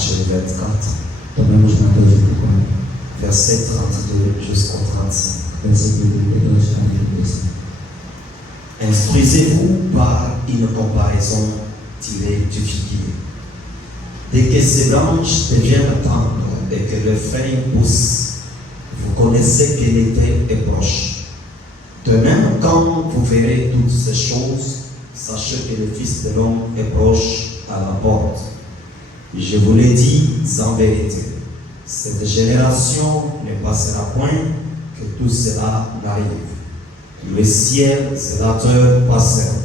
Matthieu 24, Tomemos Mateus 24, verset 32 jusqu'au 35. versículo 32 a 35. Instruisez-vous par une comparaison tirée du figuier. Dès que ces branches deviennent tendres et que le feuille pousse, vous connaissez que l'été est proche. De même, quand vous verrez toutes ces choses, sachez que le Fils de l'homme est proche à la porte. Je vous le dis en vérité, cette génération ne passera point que tout cela n'arrive. Le ciel et la terre passeront,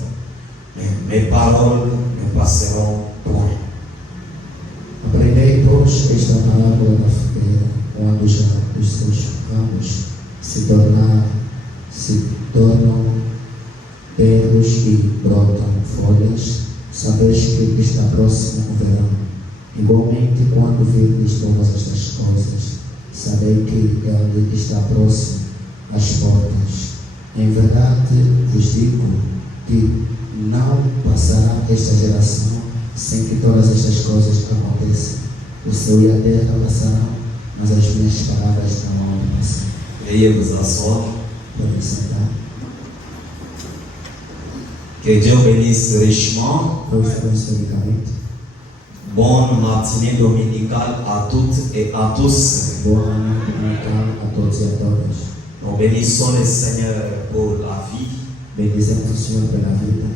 mais mes paroles ne passeront point. Aprendei, pois, esta parábola da figueira, quando já os seus ramos se tornam tenros e brotam folhas, sabeis que está próximo o verão. Igualmente, quando virdes todas estas coisas, sabei que ele está próximo às portas. Em verdade vos digo que não passará esta geração sem que todas estas coisas aconteçam. O céu e a terra passarão, mas as minhas palavras não vão passar. Veuillez vous asseoir. Podem sentar. Que Dieu bénisse richement. Deus abençoe ricamente. Bonne matinée dominicale à toutes et à tous. Boa manhã dominical a todos e a todas. Nous bénissons le Seigneur pour la vie, Bendizemos o Senhor pela vida,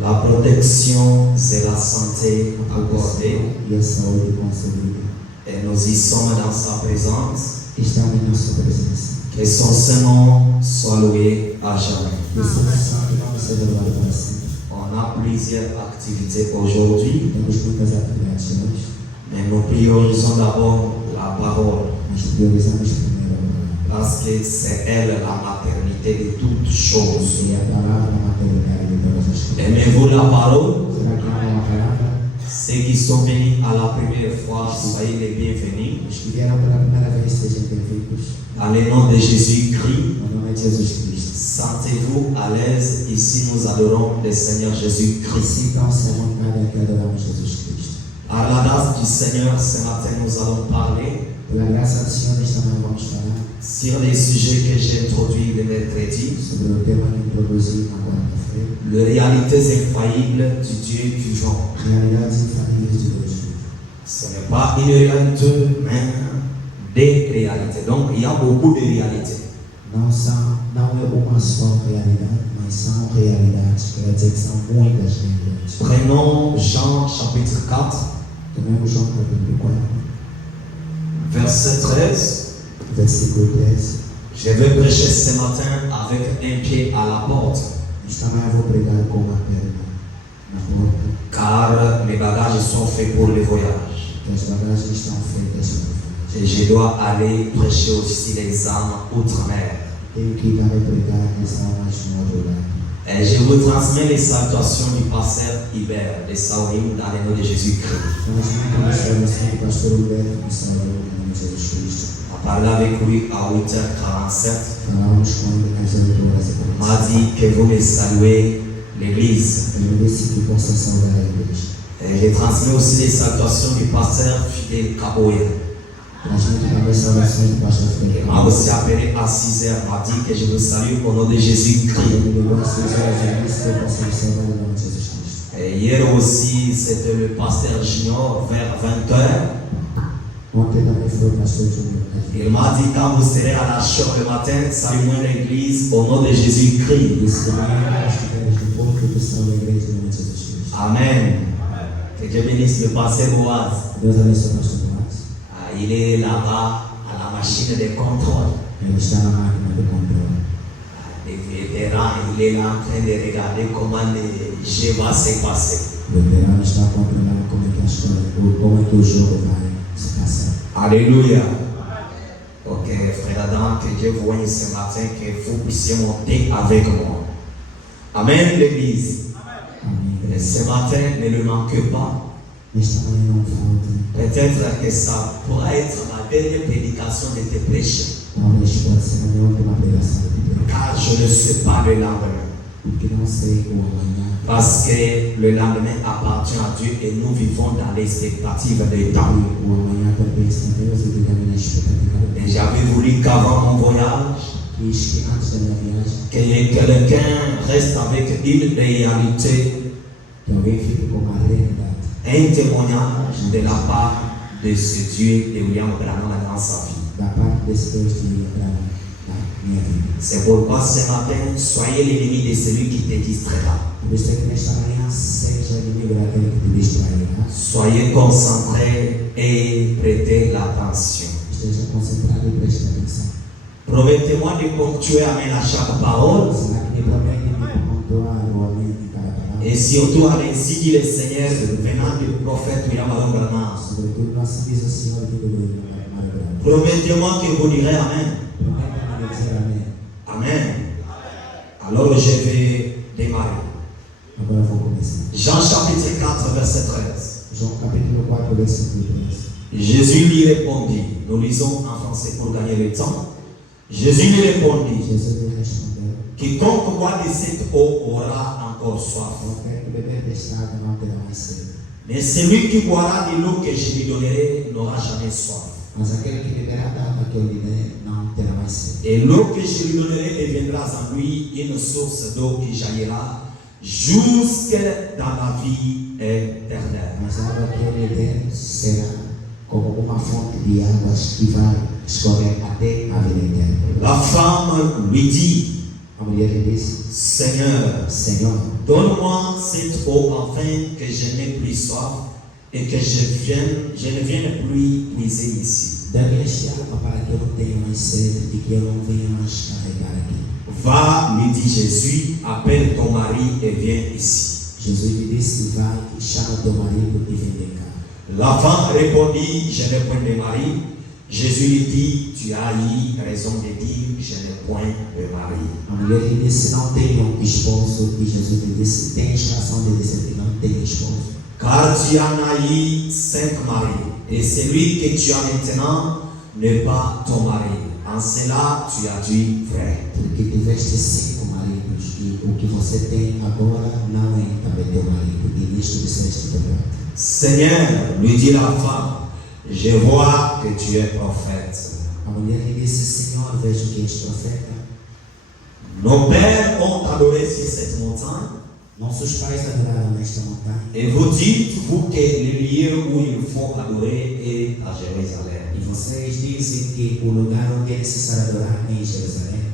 la protection et la santé accordée. e a saúde concedida. Et nous y sommes dans sa présence. Estamos em nossa presença. Que son Saint-Nom soit loué à jamais. Que o seu santo nome seja louvado para sempre. On a plusieurs activités aujourd'hui, Temos muitas atividades hoje, mais nous priorisons d'abord la parole, mas priorizamos primeiro a palavra. parce que c'est elle la maternité de toutes choses. E a palavra é a maternidade de todas as coisas. Aimez-vous la parole? Será que amam a palavra? Ceux qui sont venus à la première fois, soyez les bienvenus. Os que vieram pela primeira vez sejam bem-vindos. Dans le nom de Jésus-Christ, No nome de Jesus Cristo. sentez-vous à l'aise. Ici, nous adorons le Seigneur Jésus-Christ. Sintam-se à vontade aqui adoramos Jesus Cristo. À la grâce du Seigneur, ce matin, nous allons parler Pela graça do Senhor, esta manhã vamos falar sur les sujets que j'ai introduits le mercredi, sobre o tema que introduzi na quarta-feira. les réalités infaillibles du Dieu vivant. Realidades infalíveis de Deus. Ce n'est pas une réalité, mais des réalités. Donc, il y a beaucoup de réalités. Não é uma só realidade, mas são realidades. Quer dizer que são muitas realidades. Prenons Jean chapitre 4, Tomemos João capítulo 4, verset 13. versículo 13. Je vais prêcher ce matin avec un pied à la porte, Esta manhã vou pregar com uma perna na porta, car mes bagages sont faits pour le voyage. que as bagagens estão feitas para o Et je dois aller prêcher aussi les âmes outre-mer. Tenho que ir também pregar as almas no outro lado. Et je vous transmets les salutations du pasteur Hubert de Saourim dans le nom de Jésus-Christ. Nós vamos a oração do pastor Humberto que salvou em nome de Jesus Cristo. On a parlé avec lui à 8h47. Falávamos com ele nas 8 horas da On m'a dit que vous me saluez l'église. Ele disse que possa saudar a igreja. Et j'ai transmis aussi les salutations du pasteur Fidel Kaboya. Transmito também as saudações do pastor Il Felipe. m'a aussi appelé à 6h, m'a dit que je vous salue au nom de Jésus-Christ. Ele me ligou às 6 horas e disse que eu posso lhe saudar em nome de Jesus Cristo. Et hier aussi, c'était le pasteur Junior vers 20h. Ontem também foi o pastor Júnior. Il m'a dit quand vous serez à la chère le matin, saluez l'église au nom de Ele Jésus-Christ. disse que amanhã nós estivermos de pouco que salve a igreja em nome de Jesus Cristo. Amen. Que Dieu bénisse le pasteur Boaz. Deus abençoe o pastor Tomás. Il est là-bas à la machine de contrôle. Ele está na máquina de controle. Les vétérans, il est là en train de regarder comment le jeu va se passer. O veterano está controlando como é que a história, como é que o jogo vai se passar. Alléluia. Ok, frère Adam, que Dieu vous voie ce matin, que vous puissiez monter avec moi. Amen, l'église. Amém. Et ce matin, ne le manquez pas. Nesta manhã não falta. Peut-être que ça pourra être ma dernière prédication de te prêcher. Talvez pode ser a minha última pregação de Deus. Car je ne sais pas le lendemain. Porque não sei o amanhã. Parce que le lendemain appartient à Dieu et nous vivons dans l'expectative de temps. E o amanhã pertence a Deus e vivemos na expectativa do Et tempo. j'avais voulu qu'avant mon voyage, Quis que antes da minha viagem, que quelqu'un reste avec une réalité, que alguém fique com uma realidade, un témoignage de la part de ce Dieu de William Branham dans sa vie. da parte desse Deus de Abraão na minha vida. C'est pourquoi ce matin, soyez l'ennemi de celui qui te distraira. Por isso é que nesta manhã seja inimigo daquele que te distrairá. Soyez concentrés et prêtez l'attention. Esteja concentrado e preste atenção. Promettez-moi de ponctuer Amen à chaque parole. Será que me promete me pontuar o amém em cada palavra? Et surtout, ainsi dit le Seigneur, venant du prophète William Branham. Sobretudo, assim diz o Senhor que do Mário Branham. Promettez-moi que vous direz Amen. Promete-me dizer amém. Amen. Alors je vais démarrer. Agora eu vou começar. Jean chapitre 4, verset 13. João capítulo 4, versículo 13. Jésus lui répondit, nous lisons en français pour gagner le temps. Jésus lui répondit, Jesus lhe respondeu: quiconque boit de cette eau aura encore soif. qualquer que beber desta água não terá mais sede. Mais celui qui boira de l'eau que je lui donnerai n'aura jamais soif. Mas aquele que beberá da água que eu lhe der não terá mais sede. Et l'eau que je lui donnerai deviendra en lui une source d'eau qui jaillira jusque dans la vie éternelle. Mas a água que eu lhe der será como uma fonte de águas que vai escorrer até a vida eterna. La femme lui dit, A mulher lhe disse: Seigneur, Senhor, donne-moi cette eau afin que je n'ai plus soif et que je ne vienne plus puiser ici. dá-me esta água para que eu não tenha mais sede e que eu não venha mais carregar aqui. Va, lui dit Jésus, appelle ton mari et viens ici. Jesus lhe disse: vai e chama teu marido e vem cá. La femme répondit, je n'ai point de mari. Jésus lui dit, tu as eu raison de dire, je n'ai point de mari. A mulher lhe disse: não tenho esposo. E Jesus lhe disse: tens razão de dizer que não tem esposo. Car tu en as eu 5 maris, et celui que tu as maintenant n'est pas ton mari. En cela, tu as dit vrai. Porque tiveste 5 maridos e o que você tem agora não é também teu marido. E nisto disseste verdade. Seigneur, lui dit la femme, je vois que tu es prophète. A mulher lhe disse: Senhor, vejo que és profeta. Nos pères ont adoré sur cette montagne, Nossos pais adoraram nesta montanha. et vous dites, vous, que le lieu où il faut adorer est à Jérusalem. E vocês dizem que o lugar onde é necessário adorar é em Jerusalém.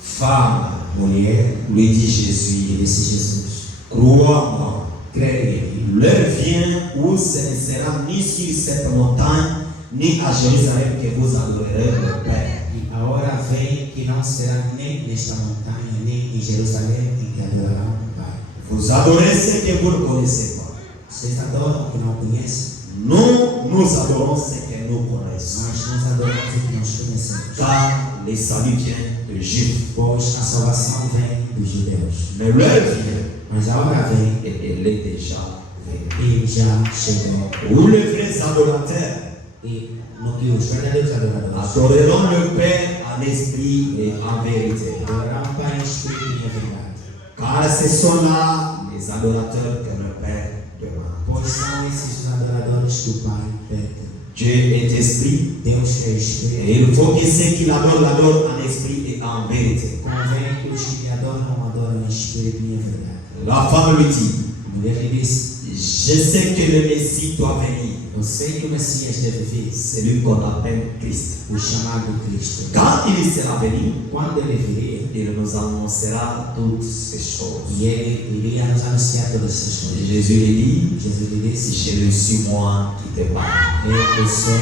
Femme, Mulher, lui dit e Jésus, disse Jesus: crois-moi, creia. l'heure vient où ce ne sera ni sur cette montagne, ni à Jérusalem que vous adorerez le Père. E a hora vem que não será nem nesta montanha, nem em Jerusalém em que adorarão o Pai. Vous adorez ce que vous ne connaissez pas. Vocês adoram o que não conhecem, Nous adorons ce que nous connaissons. mas nós adoramos o que nós conhecemos. Car le salut vient de Juifs. Pois a salvação vem dos judeus. Mais l'heure vient, Mas a hora vem et elle est déjà venue, e já chegou. où les vrais adorateurs E no que os verdadeiros adoradores adoreront le Père en esprit et en vérité. adorarão o Pai em espírito e em verdade. Car ce sont là les adorateurs que le Père demande. Pois são esses os adoradores que o Pai pede. Dieu est esprit, Deus é espírito. et il faut que ceux qui l'adorent en esprit et en vérité. Convém que os que lhe adoram, adoram em espírito e em verdade. La femme lui dit, A mulher lhe disse: je sais que le Messie doit venir, eu sei que o Messias deve vir, celui qu'on appelle Christ. o chamado Cristo. Quand il sera venu, Quando ele viria, il nous annoncera toutes ces choses. e ele iria nos anunciar todas essas Et coisas. Jésus lui dit, Jesus lhe disse: je le suis moi qui te parle. eu sou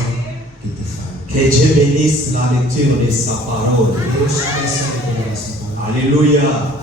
que te falo. Que Dieu bénisse la lecture de sa parole. Deus abençoe toda a sua palavra. Alléluia.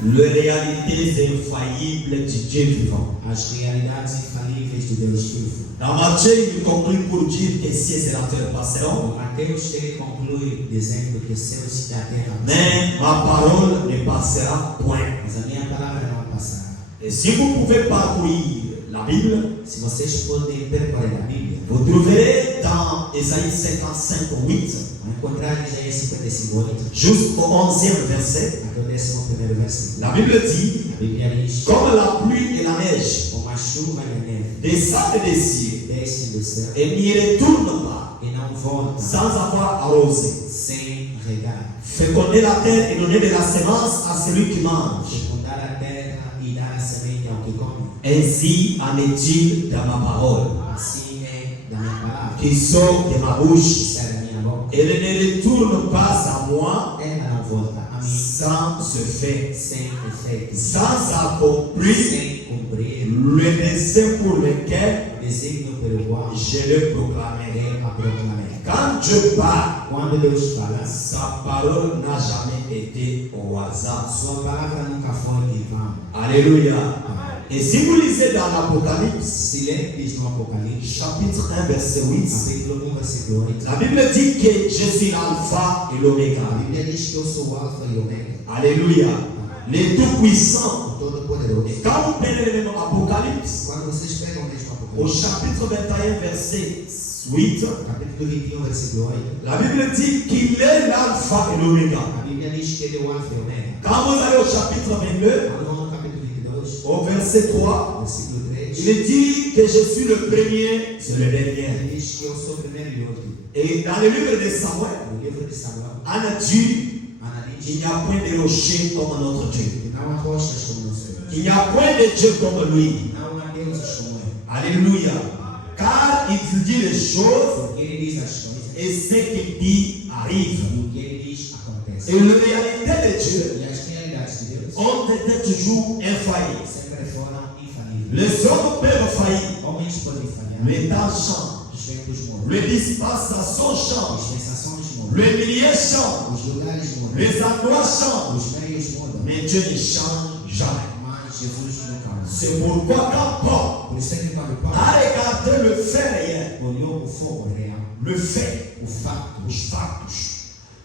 Les réalités infaillibles du Dieu vivant. As realidades infalíveis de Deus vivo. Dans Matthieu, il conclut pour dire que ces sénateurs passeront, Mateus ele conclui dizendo que céus e a terra mais ma parole ne passera point. mas a minha palavra não passará. Et si vous pouvez parcourir la Bible, se vocês podem percorrer a Bíblia, vous trouverez dans Ésaïe 55:8, vão encontrar em Isaías 55:8, jusqu'au 11e verset, até o 11º versículo. la Bible dit, A Bíblia diz: comme la pluie et la neige como a chuva e a neve descendent des cieux descem do céu et n'y retournent pas e não voltam sans avoir arrosé, sem regar, féconder la terre et donner de la semence à celui qui mange. fecundar a terra e dar a semente ao que come. Ainsi en est-il dans ma parole, Assim é da minha palavra, qui sort de ma que bouche. sai da minha boca. Elle ne retourne pas à moi Ela não volta a mim sans effet, sem efeito, sans accomplir sem cumprir le dessein pour lequel o desígnio pelo qual je le proclamerai. eu a proclamei. Quand je parle, Quando Deus fala, sa parole n'a jamais été au hasard. sua palavra nunca foi em vão. Alléluia. Et si vous lisez dans l'Apocalypse, Se lê, diz no Apocalipse, chapitre 1, verset 8, capítulo 1, versículo 8, la Bible dit que je suis l'alpha et a l'oméga. Bíblia diz que eu sou o Alfa e o Ômega, Alléluia. Le Tout-Puissant. o Todo-Poderoso. Et quand vous prenez le même Apocalypse, Quando vocês pegam o mesmo au Apocalipse, chapitre 21, verset 8, capítulo 21, versículo 8, la Bible dit qu'il est l'alpha et l'oméga. a Bíblia diz que ele é o Alfa e o Ômega. Quand vous allez au chapitre 22, Quando vamos no capítulo 22, au verset 3, versículo 3, il dit que je suis le premier, c'est le dernier. ele diz que eu sou o primeiro e o último. Et dans le livre de Samuel, No livro de Samuel, Anna dit, Ana diz il n'y a point de rocher comme notre Dieu. que não há rochas como no Senhor, Il n'y a point de Dieu comme lui. não há deuses como ele, Alléluia. Car il dit les choses porque ele diz as coisas et ce qu'il dit arrive. e o que ele diz acontece. Et les réalités de Dieu E as realidades de Deus ont été toujours infaillibles. sempre foram infalíveis. Les hommes peuvent faillir. Homens podem falhar, Le temps change. os ventos mudam, Les dispensations as changent. dispensações mudam, Les milieux changent. os lugares mudam, Les endroits changent. os meios mudam, Mais Dieu ne change jamais. mas Jesus nunca muda. C'est pourquoi quand Paul Por isso é que quando Paulo a regardé le fait réel, olhou o fogo real, le fait, o fato, os fatos,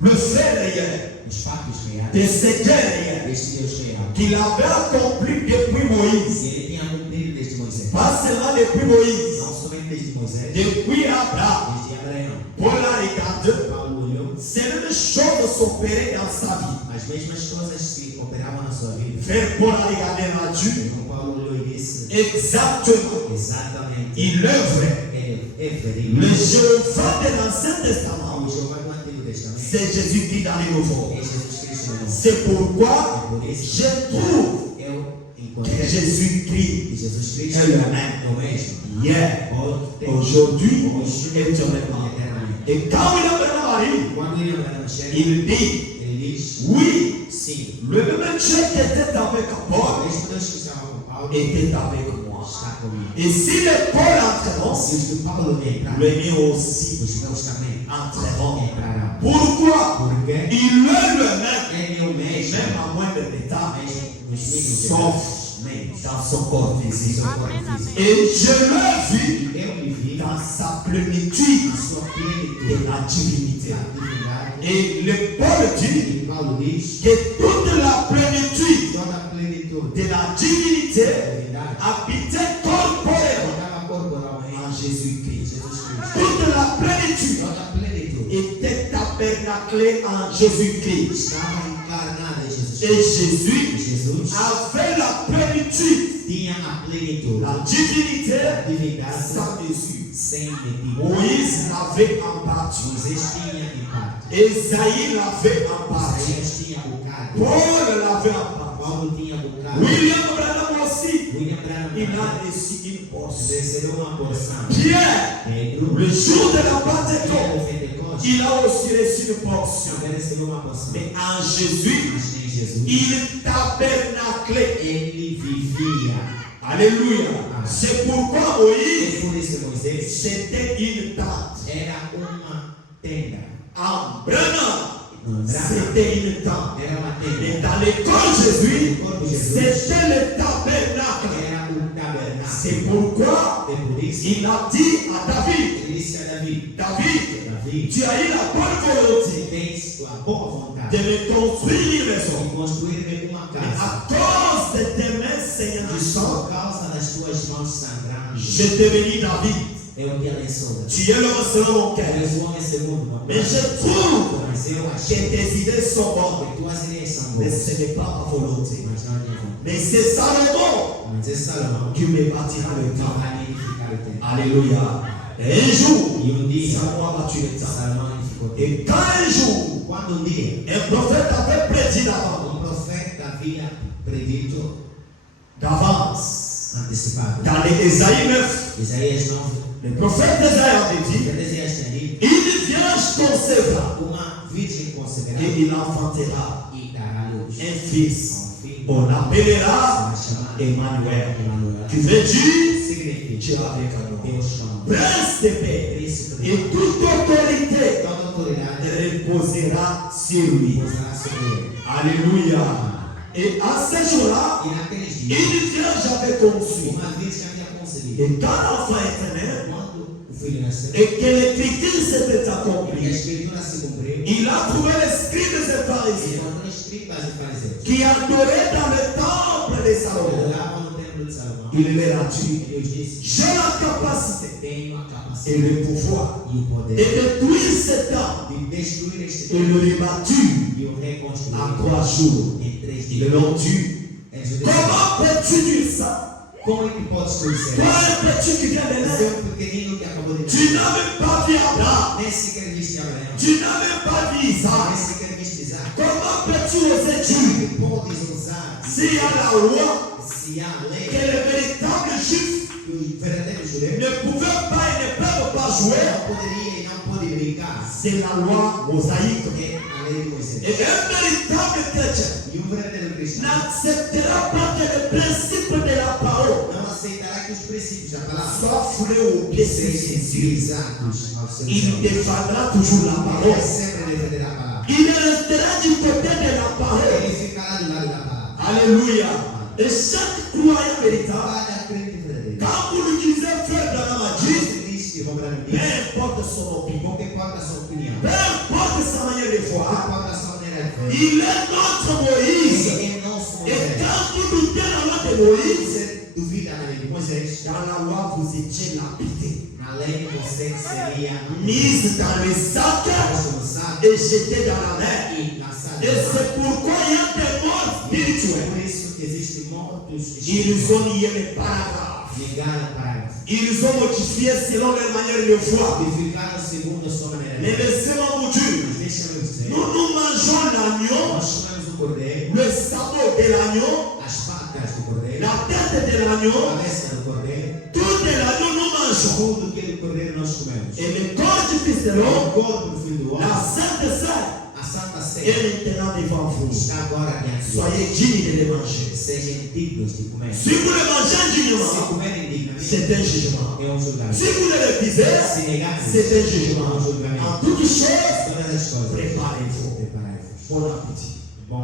le fait réel os fatos de reais, ce Dieu réel deste Deus real, qu'il avait accompli depuis Moïse, que ele tinha cumprido desde Moisés, pas seulement depuis Moïse, não somente desde Moisés, depuis Abraham. desde Abraão. Paul a regardé, Paulo olhou, c'est la même chose s'opérer dans sa vie. as mesmas coisas se operavam na sua vida. Frère Paul a regardé là-dessus, Então Paulo olhou e disse, exactement, exatamente, il œuvre. é verídico. Le Jéhovah de l'Ancien Testament, O Jeová do Antigo Testamento c'est Jésus-Christ dans le Nouveau. é Jesus Cristo no Novo. C'est pourquoi Por isso, je trouve eu que encontrei Jésus-Christ que Jesus Cristo é le même é o mesmo. hier, Ontem, aujourd'hui hoje et e éternellement. eternamente. Et quand William Branham arrive, Quando ele Abraão chega, il dit, ele diz, oui, sim, le même Dieu qui était avec o Paul mesmo Deus que estava com Paulo était avec moi. está comigo. Et si les Paul entreront, Se os de Paulo entrar, les miens aussi os meus também entreront. entrarão. Pourquoi? Porque Il est le même, ele é o mesmo, même à moins de l'état, mesmo nos mínimos sauf detalhes, dans son corps physique. seu corpo físico. Et je l'ai vu Eu me vi dans sa plénitude na sua plenitude, de la divinité. da divindade. Et le Paul dit E Paulo diz, que toute la plénitude toda a plenitude de la divinité da divindade habitait corporellement estava corporalmente en em Jésus-Christ. Jesus Cristo. Toute la plénitude Toda a plenitude était tabernaclée en Jésus-Christ. estava encarnada em Jesus Et Cristo. Jésus Jesus avait la plénitude, tinha a plenitude, la divinité a divindade sans mesure. sem medida. Moïse l'avait en partie. Moisés tinha em parte, Esaïe l'avait en partie. Isaías tinha bocado, Paul l'avait en partie. Paulo tinha bocado, William Branham aussi, William Branham il também a reçu une portion. recebeu uma porção. Pierre, Pedro, le jour de la dia Pentecôte, do Pentecostes, il a aussi reçu une portion. também recebeu uma porção. Mais en Jésus, Mas em Jesus, il tabernaclait. ele vivia. Alléluia. C'est pourquoi Moïse, E por isso Moisés c'était une tente. era uma tenda. Abraham, Abraão c'était une tente. era uma tenda. Et dans le corps de Jésus, No corpo de Jesus c'était le tabernacle. era tabernáculo. C'est pourquoi E por isso il a dit à David, ele disse a Davi, David, tu as eu la bonne volonté tens a boa vontade de me construire une maison. de construir-me uma Mais casa. à cause de tes mains Mas saignantes, por causa das tuas mãos tu Je te bénis, David. Eu te abençoo. Tu es l'homme selon mon cœur. Tu és o homem segundo o Mais je trouve que tes idées sont bonnes. que tuas ideias são Mais boas, ce n'est pas ma volonté. mas não é minha vontade. Mais c'est Salomon Mas é Salomão qui me bâtira le que temple. vai edificar o templo. Alléluia. Et un jour, E dia, Salomon a bâti le temple. Salomão edificou o templo. Et quand un jour, Quando dia, un prophète avait prédit d'avance, profeta havia predito, d'avance, antecipado. dans les Ésaïe 9, Isaías 9, le prophète d'Ésaïe avait dit, Isaías tinha dito, une vierge concevra uma virgem conceberá et il enfantera e dará à luz un fils. um filho, On l'appellera será chamado Emmanuel. Emmanuel. Tu veux dire, Significa Dieu avec nous. Deus chama. Prince de paix. Príncipe Et de toute autorité toda autoridade reposera sur lui. pousará sobre ele. Alléluia. Et à ce jour-là, E naqueles une dias, vierge avait conçu. uma virgem havia concebido. Et quand l'enfant est né, Quando o filho nasceu, et que l'écriture s'était e a accomplie, escritura se cumpriu, il a trouvé l'esprit de ses ele pharisiens encontrou escribas e fariseus qui adoraient dans le temple de que Salomon. adoravam no templo de Salomão. Il leur a dit, E Deus disse: j'ai la capacité tenho a et capacidade le pouvoir e o de poder détruire ce temple de destruir este et templo le rebâtir e o reconstruir en 3 jours. em 3 Ils dias. l'ont tué. É judeu. Comment peux-tu dire ça? Como é que pode ser Toi, un petit qui vient de Você é naître, um pequenino que acabou de tu nascer. n'as même pas vu Abraham, Nem sequer viste Abraão. tu n'as même pas vu Nem Isaac. sequer viste Isaac. Comment peux-tu oser dire, Como que podes usar s'il y a la loi, se há que lei les véritables juifs que o verdadeiro judeu ne pouvaient pas et ne peuvent pas jouer? não poderia e não pode brincar? C'est la loi mosaïque. É a lei de Moisés. Et un véritable chrétien E um verdadeiro cristão n'acceptera pas que le principe de la parole não aceitará que os princípios da palavra soit foulé au pied de sejam Jésus. utilizados ao seu Il Senhor. défendra toujours la Ele parole. sempre defenderá a palavra. Il restera du côté de la parole. Ele ficará do lado da palavra. Alléluia. Et chaque croyant véritable, Cada crente verdadeiro. quand vous l'utilisez, frère Branham a dit, Você diz que vão para peu importe son opinion, não importa a sua opinião. peu importe sa manière de Não voir, importa a sua maneira de ver. il est notre Moïse. Ele é nosso Et Moisés. quand vous doutez la loi de Moïse, Você duvida da lei de Moisés? dans la loi, vous étiez lapidé, Na lei você seria mise dans le sac posto no saco et jeté dans la mer. e lançado Et no mar. c'est pourquoi il y a des morts spirituels. Por isso que existem mortos Ils ont nié les paragraphes. ligaram para Ils ont modifié selon leur manière de voir. ficaram segundo a sua maneira de Mais ver. laissez-moi vous dire, Mas deixa-me dizer, nous mangeons l'agneau, nós comemos o cordeiro, le sabot de l'agneau, as patas do cordeiro, la tête de l'agneau, a cabeça do cordeiro, tout de l'agneau nous mangeons. tudo que do cordeiro nós comemos. Et le corps du Fils de O l'homme, corpo do filho do la homem, Sainte Sainte, a santa est ceia, maintenant devant vous. está agora diante de Soyez dignes de les manger. nós. Sejam dignos de comer. Si vous les mangez Se dignement, comerem dignamente, c'est un jugement. é um julgamento. Si vous les refusez, Se negarem, c'est un jugement. é um julgamento. En toutes choses, Todas as coisas, préparez-vous. preparai-vos. Bon appétit. Bom,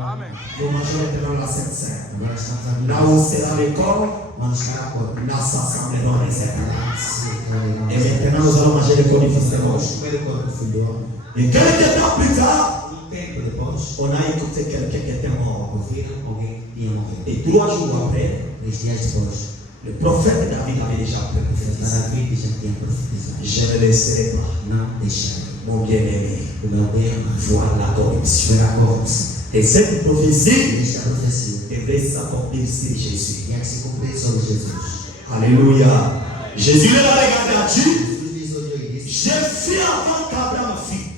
Nous mangeons maintenant la Sainte Sainte. agora estamos a Là où sera le corps, Vamos ficar a cor. là s'assembleront les êtres. E Et maintenant, nous allons manger le corps du Fils de l'homme. vamos comer o corpo do filho do homem. Et quelques temps plus tard, Tempo depois, on a écouté quelqu'un qui était mort. ouviram alguém que ia morrer. Et 3 jours après, 3 dias depois, le prophète David avait déjà prophétisé. David já tinha profetizado. Je ne laisserai pas Não deixarei mon bien-aimé o meu bem voir la corruption. ver a corrupção. Et cette prophétie Esta profecia devait s'accomplir sur Jésus. tinha que se cumprir sobre Jesus. Alléluia. Jésus l'a regardé à Dieu. Jesus lhes olhou e disse: J'ai fait avant qu'Abraham fît.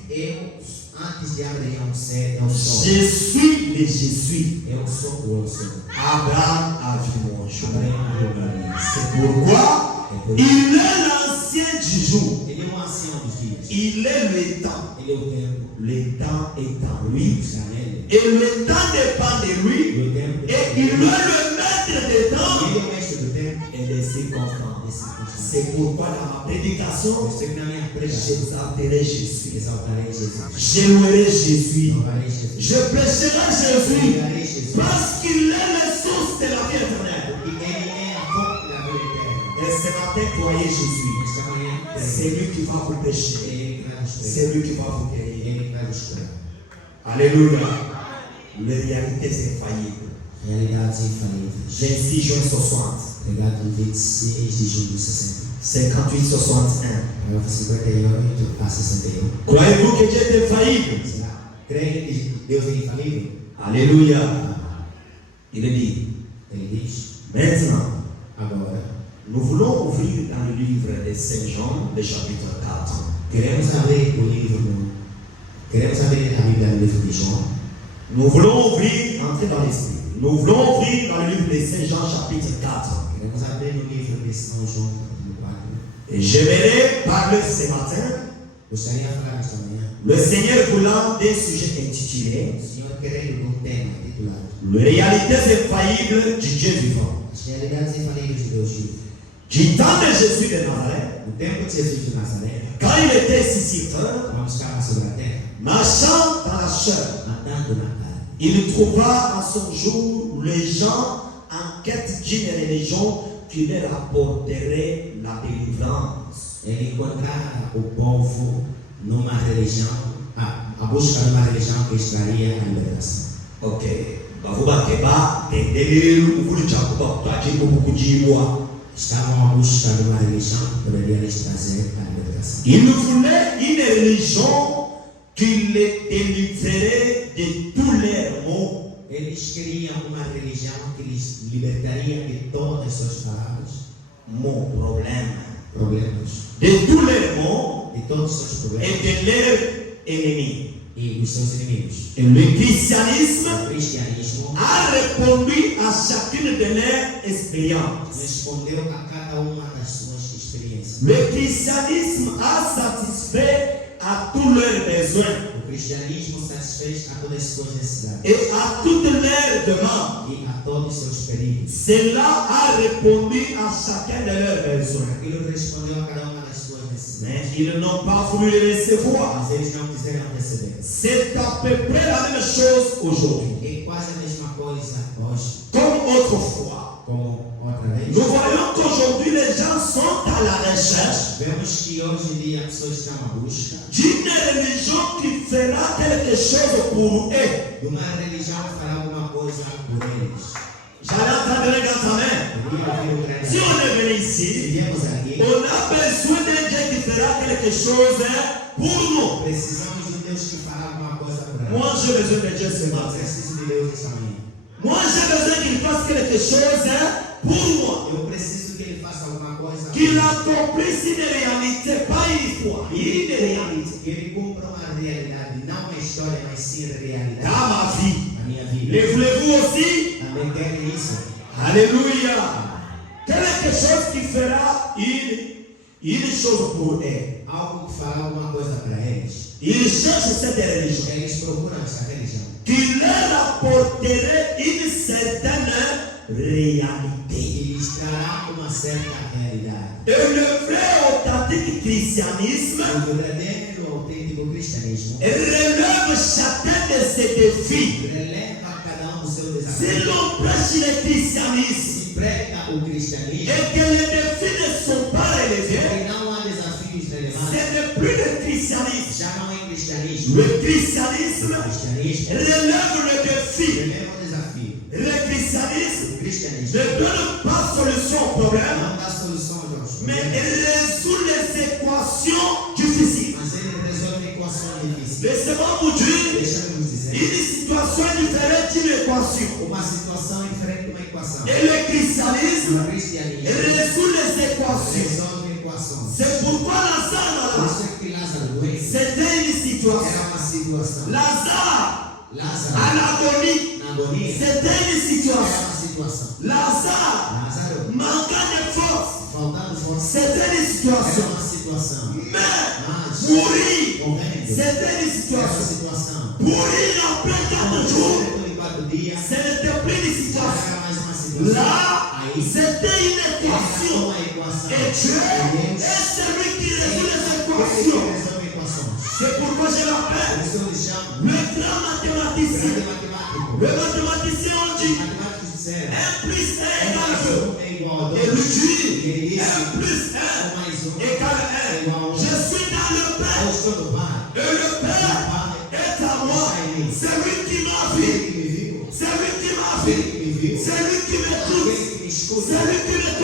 Antes de Abraão ser, eu sou. Je suis le Jésus. Eu sou o eu sou. Abraham a vu mon jour. Abraão viu para mim. C'est pourquoi il est l'ancien du jour. Ele é um ancião dos dias. Il est le temps. Ele é o tempo. Le temps est en lui. Está nele. Et le temps dépend de lui. E o tempo. Et il est le maître des temps Ele é o mestre do tempo. et des circonstances. Des circunstâncias. C'est pourquoi dans ma prédication, Eu sei que na minha pregação j'exalterai Jésus. exaltarei Jesus. Je louerai Jésus. Louvarei Jesus. Je prêcherai Jésus. Pregarei Jesus. Parce qu'il est la source de la vie éternelle. Porque Ele é a fonte da vida eterna. Et ce matin, croyez Jésus. Esta manhã, C'est lui qui va vous é prêcher. Ele que vai nos pregar. C'est lui qui va vous É guérir. Ele que vai nos curar. Alléluia. Les réalités infaillibles. Realidades infalíveis. 26 juin 60. Pregado 26 de julho de 60. 58-61. Parágrafo 58 a 61. Croyez-vous que Dieu est infaillible? Creio que Deus é infalível? Alléluia. Il dit, Ele diz, maintenant, agora, nous voulons ouvrir dans le livre de Saint Jean, le chapitre 4. queremos abrir a Bíblia no livro de João. Nous voulons ouvrir, entrer dans l'esprit. Nous voulons ouvrir dans le livre de Saint Jean, chapitre 4. Queremos abrir no livro de São João, capítulo 4. Et j'aimerais parler ce matin, Gostaria de falar nesta manhã, le Seigneur voulant des sujets intitulés o Senhor querendo de um tema titulado les réalités infaillibles du Dieu vivant. As realidades infalíveis de Deus vivo. Du temps de Jésus de Nazareth, No tempo de Jesus de Nazaré, quand il était ici sur terre, quando estava sobre a terra, marchant dans la chair, andando na carne, il trouva à son jour les gens en quête d'une religion qui leur apporterait la délivrance. ele encontrara o povo numa religião, a busca de uma religião que extraria a libertação. Ok. Bavuga keba tendeleru uvuli chakuba twajibu kujibwa. Estavam à busca de uma religião que poderia lhes trazer a libertação. Il voulait une religion qui les délivrerait de tous leurs maux. Eles queriam uma religião que lhes libertaria de todas as suas palavras, Mon problème. problemas, De tous leurs maux de todos os seus et problemas de leurs ennemis. e dos seus inimigos. Et le christianisme O cristianismo a répondu à chacune de leurs expériences. respondeu a cada uma das suas experiências. Le christianisme a satisfait à tous leurs besoins O cristianismo satisfez a todas as suas necessidades et à toutes leurs demandes. e a todos os seus pedidos. Cela a répondu à chacun de leurs besoins. Aquilo respondeu a cada uma das suas necessidades. Mais ils n'ont pas voulu le recevoir. Mas eles não quiseram receber. C'est à peu près la même chose aujourd'hui. É quase a mesma coisa hoje, Comme autrefois. como outra vez. Nous voyons qu'aujourd'hui les gens sont à la recherche Vemos que hoje em dia as pessoas estão à busca d'une religion qui fera quelque chose pour eux. de uma religião que fará alguma coisa por eles. J'allais entendre un grand amen. Queria ouvir o grande Si on est venu Se ici, viemos aqui, on a besoin d'un Dieu qui fera quelque chose pour nous. precisamos de Deus que fará alguma coisa por nós. Moi, j'ai besoin de Dieu ce Eu matin. preciso de Deus esta manhã. Moi, j'ai besoin qu'il fasse quelque chose pour moi. Eu preciso que Ele faça alguma coisa por Qu'il mim. accomplisse une réalité, pas une histoire, une réalité. Que Ele cumpra uma realidade, não uma história, mas sim a realidade. Dans ma vie. A minha vida. Le voulez-vous aussi? Também quero isso. Alléluia. Quelque chose qui fera une chose pour eux. Algo que fará alguma coisa para eles. Ils cherchent cette religion Eles procuram essa religião. qui leur apporterait une certaine réalité. E lhes trará uma certa realidade. Et le vrai authentique christianisme O verdadeiro, autêntico cristianismo relève chacun de ces défis. releva cada dos seus Si desafios. l'on prêche le christianisme Se prega o cristianismo, et que les défis ne sont pas relevés, e não há desafios relevantes. ce n'est plus le christianisme. Já não é cristianismo. Le christianisme O cristianismo relève le défi. releva o desafio. Le christianisme O cristianismo ne donne pas solution au problème, não dá solução aos mais problemas, il résout les équations difficiles. mas ele resolve equações difíceis. Laissez-moi vous dire, Deixa-me dizer, une situation est différente d'une équation. uma situação é diferente de uma equação. Et le christianisme O cristianismo résout les équations. resolve equações. C'est pourquoi Lazare, Por là, isso é que Lázaro doente c'était une situation. era uma situação. Lazare, à Lázaro, l'agonie, na agonia, c'était une era situation. uma situação. Lazare, Lázaro, manquant de force, faltando força, c'était une era situation. uma situação. Mais Mas, mourir, morrendo, c'était une era uma situation. situação. Mourir après 4 jours, Depois de 4 dias, ce n'était plus une já situation. era mais uma situação. Là, Aí, c'était une era équation. uma equação. Et Dieu Deus est celui qui résout les ele équations. resolve equações. C'est pourquoi je Por l'appelle isso eu lhe chamo le grand mathématicien. grande matemático. Le mathématicien, on dit Matemáticos disseram, 1 plus 1 1 égale mais 2. 1 é igual a 2. Et lui E dit ele disse, 1 plus 1 1 mais 1 égale 1. Je suis dans le eu Père. estou no Pai. Et le Père est à moi. C'est lui qui m'a vu. Aquele que me viu, C'est lui qui m'a aquele vu. que me viu, C'est lui qui m'écoute. aquele que me escuta, C'est lui qui me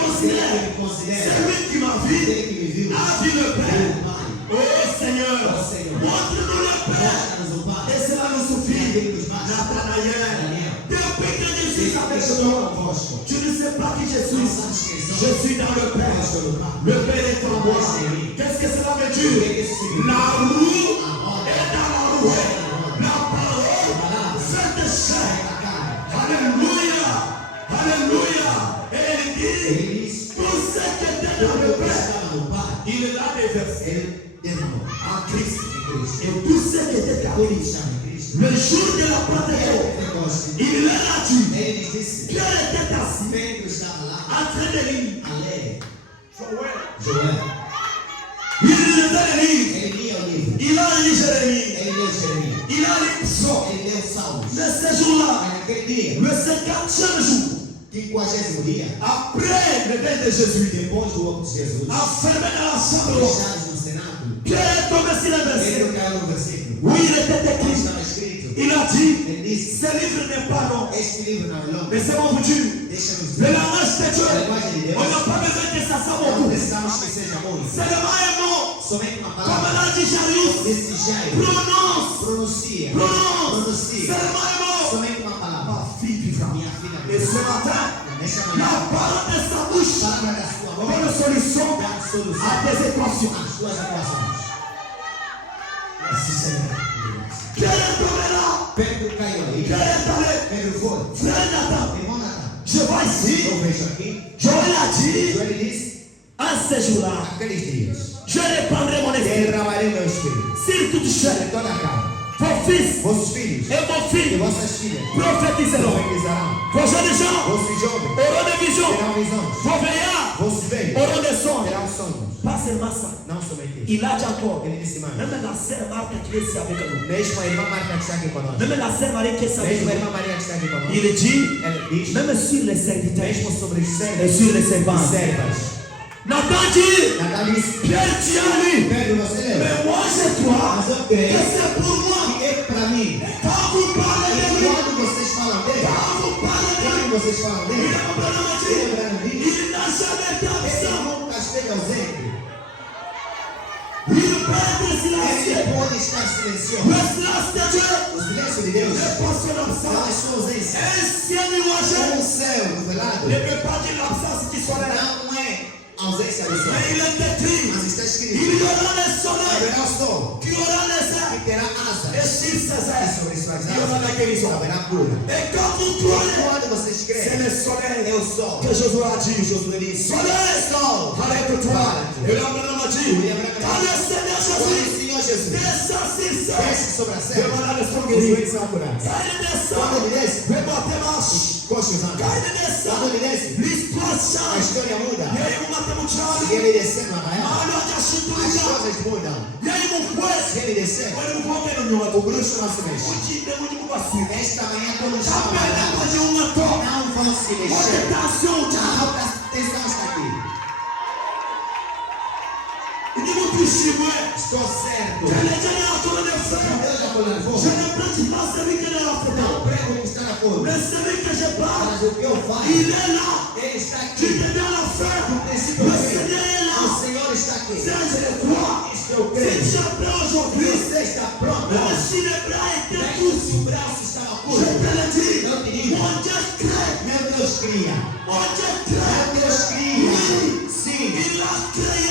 Celui qui m'a vu a vu le Père. Oh Seigneur, montre-nous le Père. Et cela nous suffit. Nathanaël, depuis que je suis avec toi, tu ne sais pas qui je suis. Je suis dans le Père. Le Père est en moi. Qu'est-ce que cela veut dire? La roue est dans la roue. La parole, c'est de chair. Alléluia. Alléluia. Et il dit, tout ce qui était dans le Père, il est là déversé en Christ. Et tout ce qui était catholique, le jour de la Pentecôte, il est là dit, Pierre était assis, en train de lire. Joël. Il était de lire. Il a lu Jérémie. Il a lu Psaume. Mais ce jour-là, le 50e jour, après le deuil de Jésus, enfermé dans la chambre, Pierre est tombé sur le verset. Oui, il était écrit. Il a dit, ce livre n'est pas long, mais c'est mon futur. Le langage de Dieu, on n'a pas besoin que ça soit beaucoup. C'est le même mot. Comme l'a dit Jarius, prononce. C'est le même mot. Ma fille vivra. Et ce matin, la parole de sa bouche donne solution à tes équations. Merci Seigneur. Pierre est tombé là. Pierre est allé. Frère Nathan, je vois ici, Joël a dit, à ce jour-là, je répandrai mon esprit sur toute chair. Vos fils et vos filles prophétiseront. Vos jeunes gens auront des visions. Vos veillards auront des songes. Pas seulement ça. Il a dit encore, même la sœur Martha qui est ici avec nous, même la sœur Marie qui est ici avec nous, il dit, même sur les serviteurs et sur les servantes. Nathan dit, Pierre dit à lui, mais moi je crois que c'est pour moi. Quand vous parlez de lui, il n'a jamais été absent. Il peut être silencieux. Le silence de Dieu n'est pas son absence. Un ciel nuageux ne peut pas dire l'absence qui soit là. Mais il est écrit, il y aura le soleil, il y aura les airs, et sur ces airs, il y aura la guérison. Et quand vous croyez, c'est le soleil que Josué a dit, soleil, arrête-toi. Et l'homme a dit, quand le Seigneur Jésus descend sur ses demanda le son guéri. Quand il descend, le baptême marche. Quand il descend, l'histoire change. Yeye mumate mchali. Maana akashitulia. Yeye mkwezi. Wale mkwake no nyoa. Uchinde mwenye kubasi. Kapenda kwenye ungato. Wote tasio cha. Estou certo. Je ne pratique pas celui que je fais. Mais celui que je parle, il est là. Tu te donnes la fin. Le Seigneur est là. Si je le crois, si tu apprends aujourd'hui, même si les bras étaient tous, je te le dis, mon Dieu crée. Mon Dieu crée. Oui, il a créé.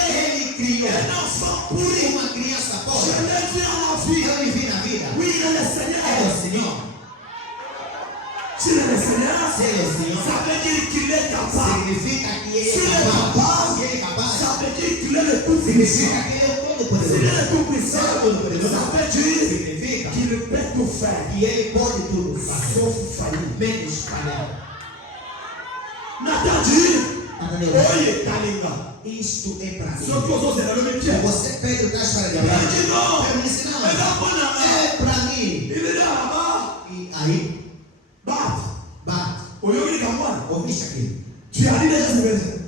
Un enfant pourri, je l'ai vu à la vie. Oui, il est le Seigneur. S'il est le Seigneur, ça veut dire qu'il est capable. S'il est capable, ça veut dire qu'il est le tout-puissant. S'il est le tout-puissant, ça veut dire qu'il peut tout faire. Sauf faillir. Nathan dit, oye, Kalinga. Isto é para mim. Você Pedro traz para mim. Ele disse não. É para mim. E aí, bate. Ouviste aquilo?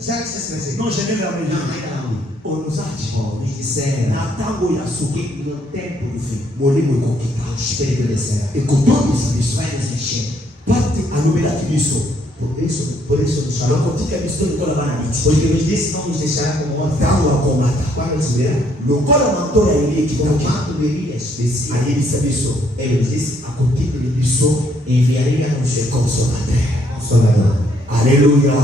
Já disse não, je n'ai jamais não. On nous a dit, nos disseram, Natango Yasuki, no tempo do fim, Molimo Kokita, o Espírito descerá. écoutons-nous, Isso vai nos encher. parte a nouvelle Cristo. Por isso nos chamou. Lokotika biso lokola bana miti. Porque nos disse não nos deixará como órfãos. Ntango akomata. Quando nos verá, lokola manto ya Eli o ekitaki. manto de Eli é especial. Ayebisa biso. Ele nos disse, Akokiteli biso enviaria-nos le consolateur. Consolador. Alléluia.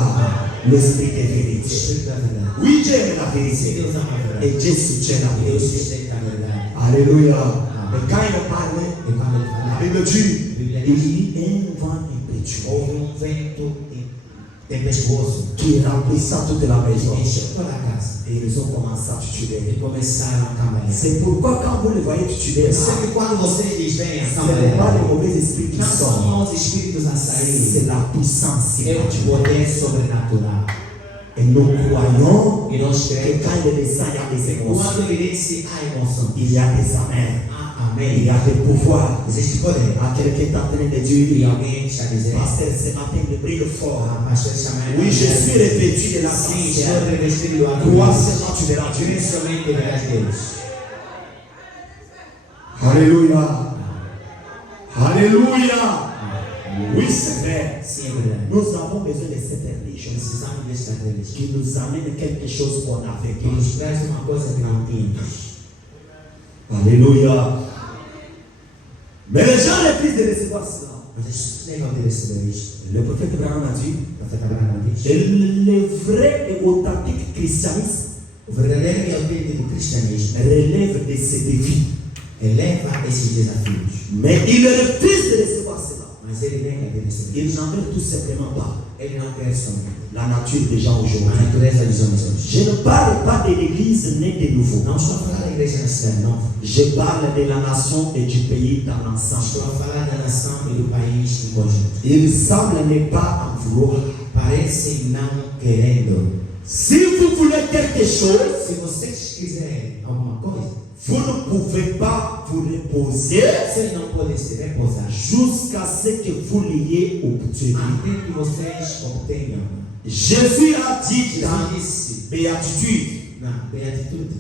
L'esprit de O vérité. Espírito da verdade. Oui, Dieu est la vérité. Deus ama a verdade. Et Dieu soutient la Deus vérité. sustenta a verdade. Alléluia. Et quand il parle, E quando ele la fala, Bible dit, a Bíblia il diz, y a un vent impétueux houve vento tempestuoso qui remplissait toute la maison. que encheu toda a casa. Et ils ont commencé à tituler. E começaram a cambalear. C'est pourquoi quand vous le voyez tituler, ce Sabe quando vocês diz vem a n'est pas cambalear, les mauvais esprits qui não sortent. são os espíritos a sair, C'est la puissance. é o poder sobrenatural. Et nous croyons E nós que cremos quand il y a des émotions, quando ele disse a emoção, il y a des amens. Il amém, y a des pouvoirs. existe poder. À quelqu'un est en train de E dire, alguém está dizendo, pasteur, ce matin, le brille fort. pastor chamando, Oui, je suis revêtu de la sim, sainteté. sou revestido do Crois ato. seulement, tu verras Dieu. Somente verás Deus. Alléluia. Alléluia. Oui, c'est vrai. Sim, é verdade. Nous avons besoin de cette religion Precisamos desta religião qui nous amène quelque chose qu'on n'avait que pas. nos traz uma coisa que não tínhamos. Alléluia. Mais les gens refusent de recevoir cela. Mas as pessoas negam de receber isto. Le prophète Abraham a dit, O profeta Abraão diz, le vrai et authentique christianisme o verdadeiro e autêntico cristianismo relève de ces défis. eleva esses desafios. Mais il refuse de recevoir cela. Mas ele nega de receber Il isso. n'en veut tout simplement pas. Ele não quer somente La nature des gens a aujourd'hui. natureza dos homens hoje. Je ne parle pas de l'église née de nouveau. Não estou a falar da igreja na cidade nova. Je parle de la nation et du pays dans l'ensemble. Estou a falar da nação e do país em conjunto. Il semble ne pas en vouloir. Parece não querendo. Si vous voulez quelque chose, Se vocês quiserem alguma coisa, vous ne pouvez pas vous reposer vocês não podem se repousar jusqu'à ce que vous l'ayez obtenu. até que vocês obtenham. Jésus a dit Jesus dans disse Béatitude, na beatitude: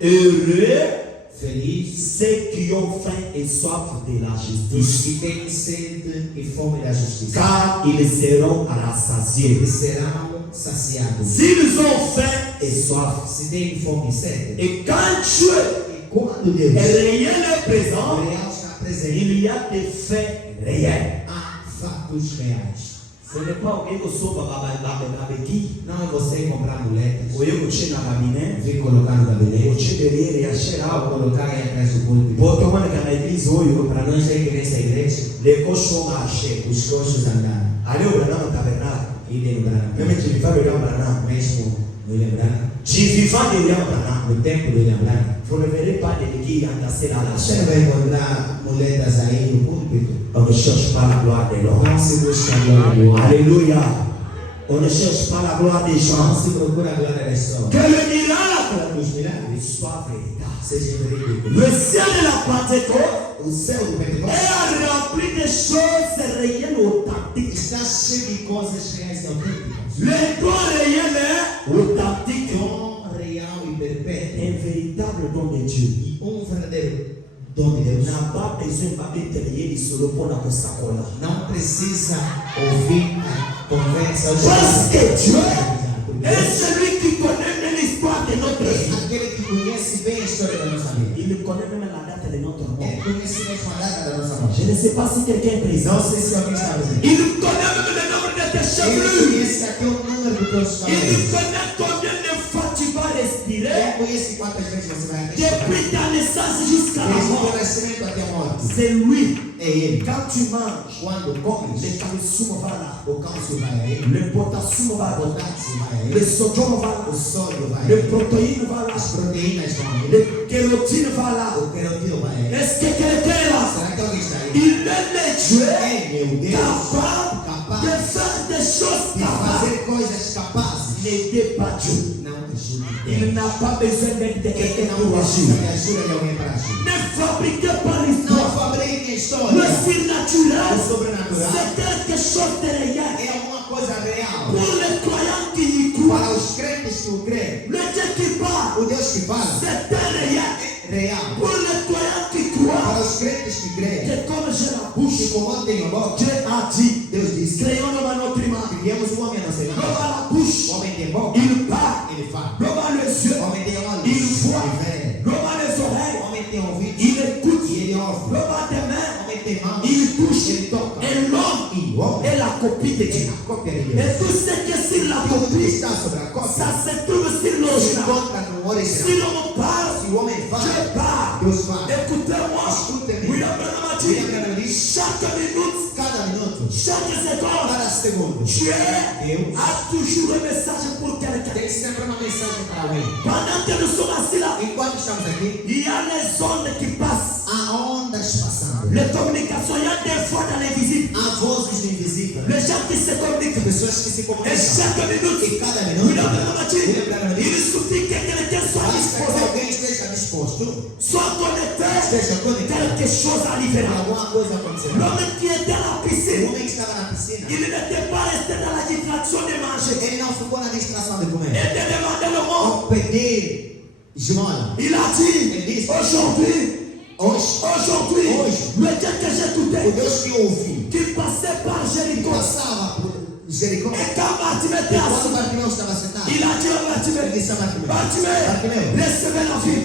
heureux Feliz ceux qui ont faim et soif de la os justice, que têm sede e fome da justiça, car ils seront rassasiés. eles serão saciados. S'ils ont faim et soif, Se têm fome e sede, et quand Dieu e quando Deus est réel et présent, real está presente, il y a des faits réels. há fatos reais. Ce n'est pas alguém que soba babeki, Não é você comprar muletas, ou eu que na cabinet, vir colocar no ou gabinete, que derrière e ou achar. colocar aí atrás do púlpito. Bota uma na igreja hoje, Para nós ver que nessa igreja, les cochons marchaient. os coxos andaram. Allez au Branham au tabernacle. E lembraram, Même tu vivant William Branham. mesmo no lembraram, Tu vivant de William Branham. no tempo do lembraram, Vous ne verrez pas de l'église entassée dans la você não chair. vai encontrar muletas aí no púlpito. On ne cherche pas la gloire de l'homme. Não se busca a glória do homem. Alléluia. On ne cherche pas la gloire des Não gens. se procura a glória das pessoas. Que le miracle Os milagres soit véritable. sejam verídicos. Le ciel de la Pentecôte O céu do Pentecostes est rempli de choses réelles authentiques. está cheio de coisas reais e autênticas. Le don réel est authentique. Dom real e perpétuo. Un véritable don de Dieu. Verdadeiro dom de Deus. N'a pas besoin de travailler solo pour la sacola. Não precisa ouvir a conversa. Parce que Dieu Porque est Deus celui qui connaît même l'histoire de notre é vie. aquele que conhece bem a história da nossa vida. Il connaît même la date de notre mort. Ele conhece mesmo a data da nossa Je morte. ne sais pas si quelqu'un est présent. Não sei se alguém está presente. Il connaît même le nombre de tes Ele chevelures. conhece até o número dos teus Il cabelos. connaît combien de fois tu vas respirer Ele conhece quantas vezes você vai respirar. depuis ta naissance jusqu'à la Desde o mort. nascimento até a morte. C'est lui. É ele. Quand tu manges, Quando comes, le calcium va là, o cálcio vai a ele. le potassium va O là, potássio vai a le ele. sodium va O là, sódio vai a le ele. protéine va là, As proteínas vão a ele. le kérotine va là. O querotino vai a ele. Est-ce que quelqu'un est là? Será que alguém está aí? Il est le Dieu É meu Deus. capable de faire des choses De capables. fazer coisas capazes. N'aidez pas Dieu. Não ajude Il Deus. n'a pas besoin d'aide de Ele quelqu'un não pour precisa agir. de ajuda de alguém para agir. Ne fabriquez pas Não l'histoire. fabrique Le história. surnaturel, O sobrenatural c'est quelque chose de réel. é alguma coisa real. Pour les croyants qui y croient, Para os crentes que o creem, le Dieu qui parle, o Deus que fala c'est un réel. é real. Pour les croyants qui croient, Para os crentes que creem, que comme j'ai la bouche, que como tem o nome, Dieu a dit, Deus disse: créons-nous à notre image. voit. L'homme a les oreilles. Il écoute. L'homme a des mains. Il touche. Et l'homme est la copie de Dieu. Et tout ce qui est sur la copie, ça se trouve sur l'original. Si l'homme parle, Dieu parle. Écoutez-moi. William Branham a dit, chaque minute, chaque seconde, Dieu a toujours un message pour quelqu'un. Pendant que nous sommes assis là, il y a les ondes qui passent. Les communications, il y a des fois dans les visites. Les gens qui se communiquent. Et chaque minute, il suffit que quelqu'un soit disposé. Soit connecté, quelque chose arrivera. L'homme qui était à la piscine, il n'était pas resté dans la distraction de manger. Et de demander le mot. Il a dit, aujourd'hui, le Dieu que j'écoutais, qui passait par Jéricho, et quand Bartimée était assis, il a dit à Bartimée, recevez la vie.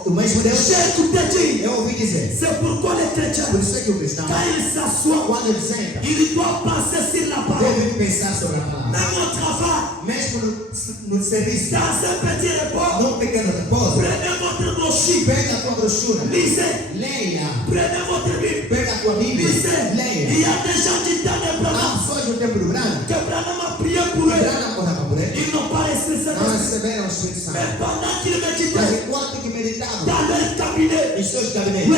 J'ai écouté dire, c'est pourquoi les chrétiens, quand ils s'assoient, ils doivent penser sur la parole. Même au travail, dans un petit repos, prenez votre brochure, lisez, prenez votre Bible, lisez. Il y a des gens qui donnent des programmes, que Branham a prié pour eux, ils n'ont pas reçu ce mais pendant qu'ils méditaient, dans leur cabinet, le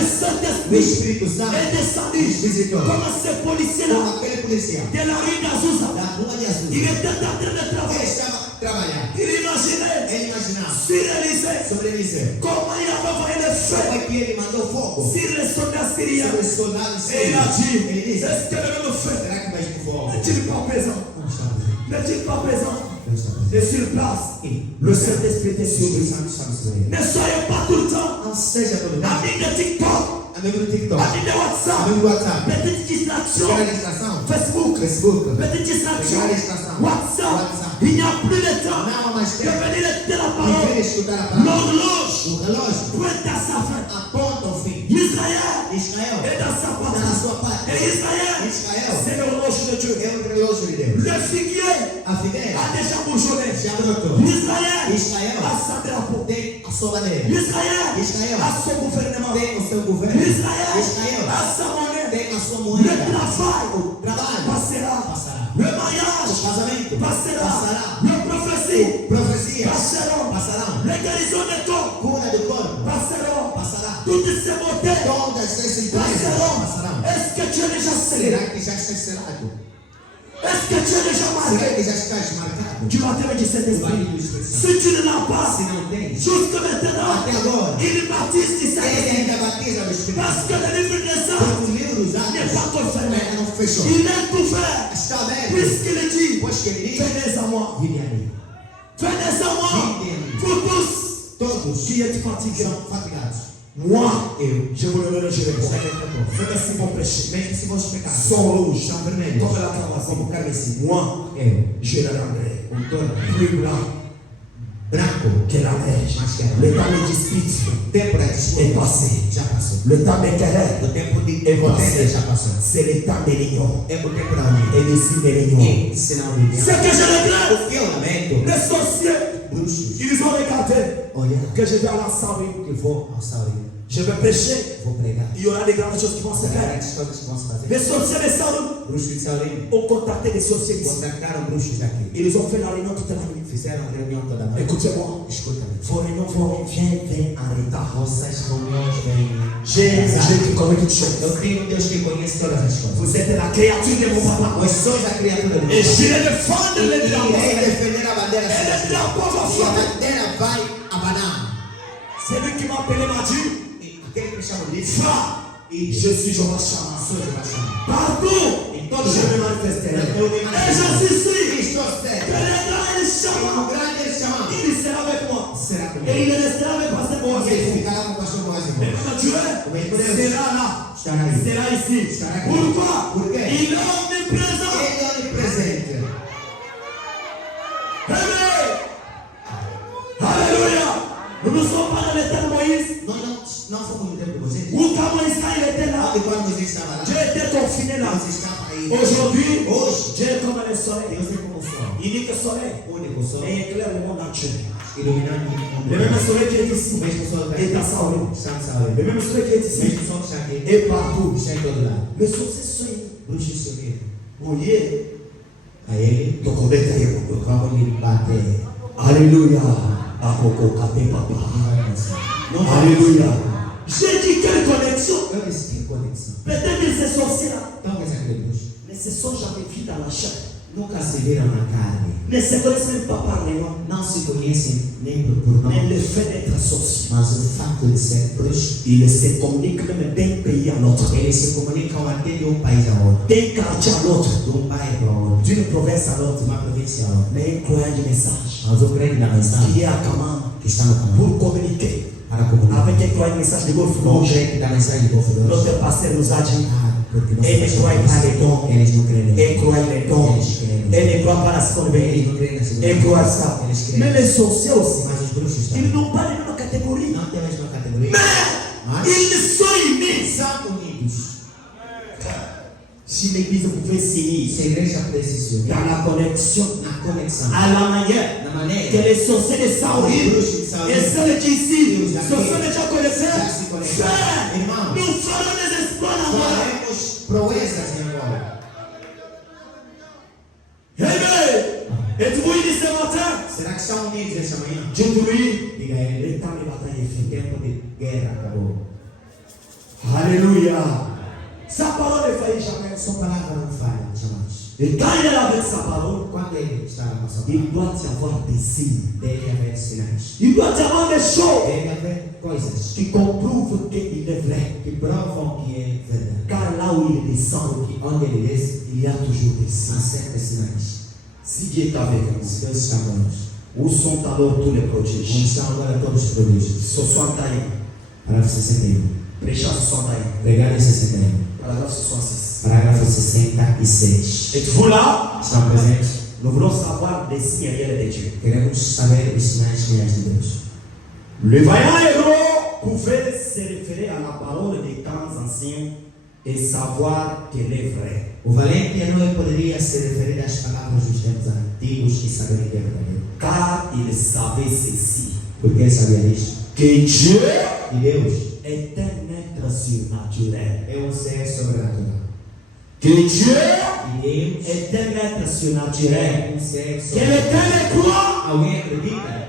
Saint-Esprit est descendu comme ce policier-là de la rue d'Azusa. Il était en train de travailler. Il imaginait sur l'Élysée comment il avait envoyé le feu sur les soldats syriens. Et il a dit, est-ce que le même feu n'est-il pas présent? N'est-il pas présent? Et sur place, le Saint-Esprit était sur lui. Ne soyez pas tout le temps amis de TikTok, amis de WhatsApp, petite distraction, Facebook, petite distraction, WhatsApp. Il n'y a plus de temps de venir écouter la parole. L'horloge pointe à sa fin. Israël est dans sa partie. Et Israël, c'est l'horloge de Dieu. Le figuier a déjà bourgeonné. Israël a sa drapeau. Israël a son gouvernement. Israël a sa monnaie. Le travail passera. Le mariage passera. Le prophétie passeront. Les guérisons de corps passeront. Toutes ces beautés passeront. Est-ce que tu es déjà scellé? Est-ce que tu es déjà marqué? Tu vas te mettre cet esprit. Si tu ne l'as pas, jusque maintenant, il baptise du Saint-Esprit. Parce que le livre des Saints n'est pas encore fermé. Il est ouvert. Puisqu'il dit, venez à moi. Venez à moi. Vous tous qui êtes fatigués. Moi, je vous le rejerai. Merci pour pécher. Son rouge, comme la cravate. Moi, je le rendrai plus blanc que la neige. Le temps de dispute est passé. Le temps des querelles est passé. C'est le temps des lignons. Et des signes des lignons. Ce que je regrette, les sorciers, ils ont regardé que je vais à l'ensemble. Je vais prêcher. Il y aura des grandes choses qui vont se faire. Les sorciers de Saoul ont contacté des sorciers ici. Ils ont fait la réunion toute la nuit. Écoutez-moi. Vos réunions viennent en retard. J'ai connu toutes choses. Vous êtes la créature de mon papa. Et je vais défendre le drapeau. Et le drapeau va frapper. C'est lui qui m'a appelé, m'a dit, je suis Jehovah Shammah. Partout, je vais manifester. Et je suis ici. Que le grand El Shammah, il sera avec moi. Et il restera avec moi. Et quand Dieu sera là, sera ici. Pourquoi? Il est omniprésent. Amen. Alléluia. Nous ne sommes pas dans le temps de Moïse. Nós não somos no tempo de Moisés. Où quand Moïse il était là, Onde quando Moisés estava lá, Dieu était confiné là. Deus estava aí. Aujourd'hui, Hoje, Dieu est comme le soleil. Deus é como o sol. Il dit que le soleil Único sol, éclaire le monde entier. iluminando o mundo. Le même soleil qui est O ici mesmo sol está est à aqui. Saoul. Está no Saúl. Le même soleil qui est O ici mesmo sol está aqui. est partout. Está em todo lado. Mais sur ces seuils, Bruxos se uniram. Moïse, A ele, donc on est derrière nous. vamos lhe bater. Alléluia. Akoko kate papa. Não vai passar. Não vai Alléluia. passar. J'ai dit quelle connexion. Eu disse que conexão. Peut-être que ces sorciers-là Talvez aquele bruxo ne se sont jamais vus dans la chair. nunca se viram na carne. Ne se connaissent même pas par les noms. Não se conhecem nem por Mais nome. le fait d'être sorcier, Mas o fato de ser bruxo, il se communique même d'un pays à l'autre, eles se comunicam até de um país a outro. d'un quartier à l'autre, De um bairro a outro. d'une province à l'autre. De uma província a outra. Mais un croyant du message Mas o crente da qui mensagem est à Kaman que está no canal pour communiquer para comunicar. avec un croyant du message de Golfe O Nord. crente da mensagem do Golfo Norte. Notre pasteur nous a dit Porque não ele ne croit pas les dons, eles não creem. elle croit les dons, elle ne croit pas la seconde Eles venue, não creem na segunda. elle croit ça. Eles Mais creem. les sorciers aussi, Mas os bruxos ils também n'ont pas les mêmes catégories, não têm a mesma categoria. mais ils sont unis. São unidos. Si l'église pouvait s'unir Se a igreja pudesse se unir dans la connexion, na conexão, à la manière na que maneira les sorciers de Saoul os bruxos de Saúl et ceux qui ici Deus se sont déjà connectés, já se conectaram. frère, Irmãos, nous ferons des exploits là-bas. faremos proezas em Angola. Amen. Êtes-vous unis ce matin? Será que estão unidos esta manhã? Dieu vous dit, Diga a ele, le temps de bataille est o fini. tempo de guerra acabou. Alléluia. Sa parole ne faillit jamais. Sua palavra não falha, jamais. Et quand il est avec sa parole, Quando ele está na nossa il palavra, doit y avoir des signes. deve haver sinais. Il doit y avoir des choses Deve haver coisas qui prouvent qu'il est vrai. que provam que é verdade. Car là où il descend, Porque onde ele desce, il y a toujours des há signes. certos sinais. Si Dieu est avec nous, Se Deus está conosco, où sont alors tous les onde prodiges? estão agora todos os prodígios? 61. Parágrafo 61. Prêchant 61. Pregado em 61. Paragraphe 66. Parágrafo 66. Êtes-vous là? Estão presentes? Nous voulons savoir des signes réels de Dieu. Queremos saber os sinais reais de Deus. Le vaillant héros pouvait se référer à la parole des temps anciens et savoir qu'elle est vraie. O valente herói poderia se referir às palavras dos tempos antigos e saber que é verdadeiro. Car il savait ceci, Porque ele sabia disto. que Dieu E Deus est un être surnaturel. é um ser sobrenatural. Que Dieu E Deus est un être surnaturel. é um ser Que lequel sobrenatural. le croit? Alguém acredita?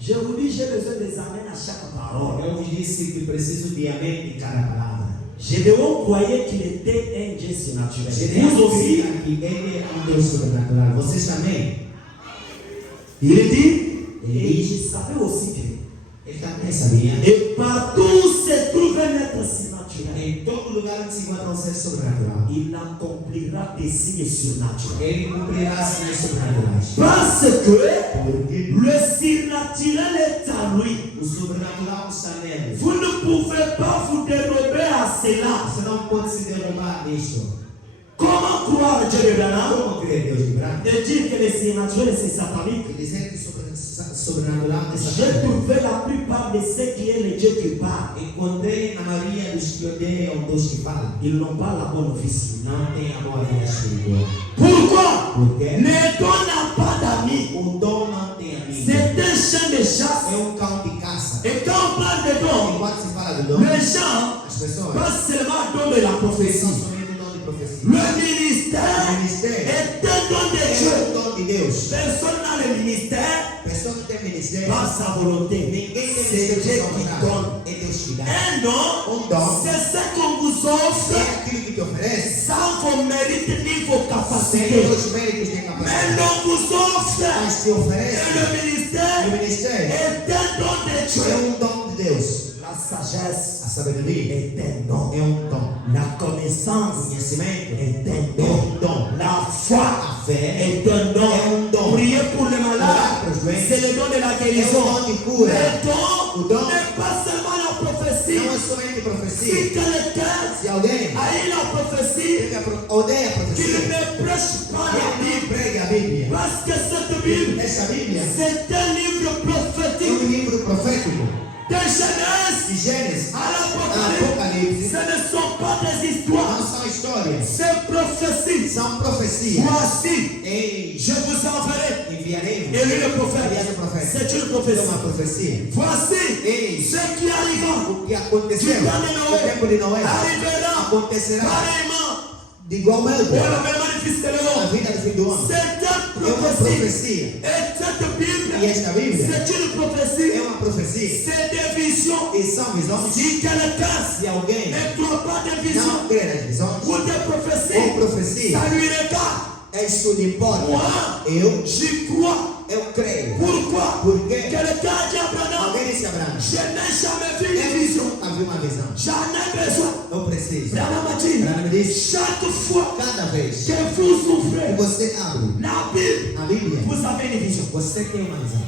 Je vous dis, j'ai besoin des amens à chaque parole. Eu vos disse que preciso de amém em cada palavra. Gédéon croyait qu'il était un Dieu surnaturel. Gedeão Vous aussi, dizia que ele é um Deus sobrenatural. Vocês também? il dit, Ele et diz, je savais aussi que, ele também sabia. et partout se trouve un être surnaturel. Em todo lugar onde se encontra um ser sobrenatural, Il accomplira des signes surnaturels. ele cumprirá sinais sobrenaturais. Parce que Porque le surnaturel est à lui. o sobrenatural está nele. Vous ne pouvez pas vous dérober à cela. Você não pode se derrubar disso. Comment croire Dieu de Branham Como crer Deus de branco? et dire que le surnaturel c'est satanique? E dizer que sobrenatural é J'ai satânico. trouvé la plupart de ceux qui est le Dieu qui parle. Encontrei na maioria dos que odeiam Deus que fala. Ils n'ont pas la bonne office. Não tem amor à vida espiritual. Pourquoi? Porque Ne donne pas d'amis. o dom não tem amigo. C'est un chien de chasse. É cão de caça. Et quand on parle de dons, Enquanto se fala do dom, les gens as pessoas pas seulement don de la são prophétie. somente o dom de profecia. Le ministère O ministério est un don de é Dieu. o dom de Deus. Personne n'a le ministère Pessoa que tem ministério, par sa volonté. ninguém tem C'est ministério Dieu por qui sua donne. vontade. É Deus que dá. Un don, dom c'est ce qu'on vous offre é aquilo que te oferece sans vos mérites ni vos sem capacités. os méritos de Mais capacidade. l'on vous offre. Mas te Et oferece le o ministère ministério. est un don de É Dieu. dom de Deus. La sagesse A sabedoria est un don. é dom. La connaissance O conhecimento est un é don. dom. La foi A fé est un don. é dom. Prier pour les malades, c'est le don de la é guérison. dom de cura. Le don O dom n'est pas seulement la prophétie. não é somente profecia. Si quelqu'un Se alguém a eu la prophétie, odeia a qu'il profecia, ne prêche pas la ele Bible. prega a Bíblia. Parce que cette Bible, Essa Bíblia c'est un livre prophétique. prophétique. um livro profético. De Genèse De Gênesis à a l'Apocalypse. Apocalipse Ce ne sont pas des histoires, não são histórias, c'est prophétie. são profecias. Voici, Ei, je vous enverrai. enviaremos. Élie le prophète. Enviado o profeta. C'est une É prophétie. uma profecia. Voici Ei, ce qui arriva. o que aconteceu Du temps de no Noé. tempo de Noé Arriverá acontecerá pareillement. de igual modo Voilà, mais manifeste a le vida do fim do homem. C'est une É uma prophétie. profecia. Et cette Bible, E esta Bíblia c'est une é prophétie. uma profecia. C'est des visions. E são visões. Si quelqu'un Se alguém ne croit pas des visions não crê nas visões ou des ou prophéties, profecia, ça lui regarde. isso não importa. Moi, Eu j'y crois. creio. Pourquoi? Por quê? Quelqu'un dit à Branham, Alguém disse a Abraão, je n'ai jamais vu eu une vision. nunca vi uma visão. J'en ai besoin. Não precisa. Branham m'a dit, Branham me disse, chaque fois cada vez que vous que ouvrez você abre la Bible, a Bíblia, vous avez une vision. você tem uma visão.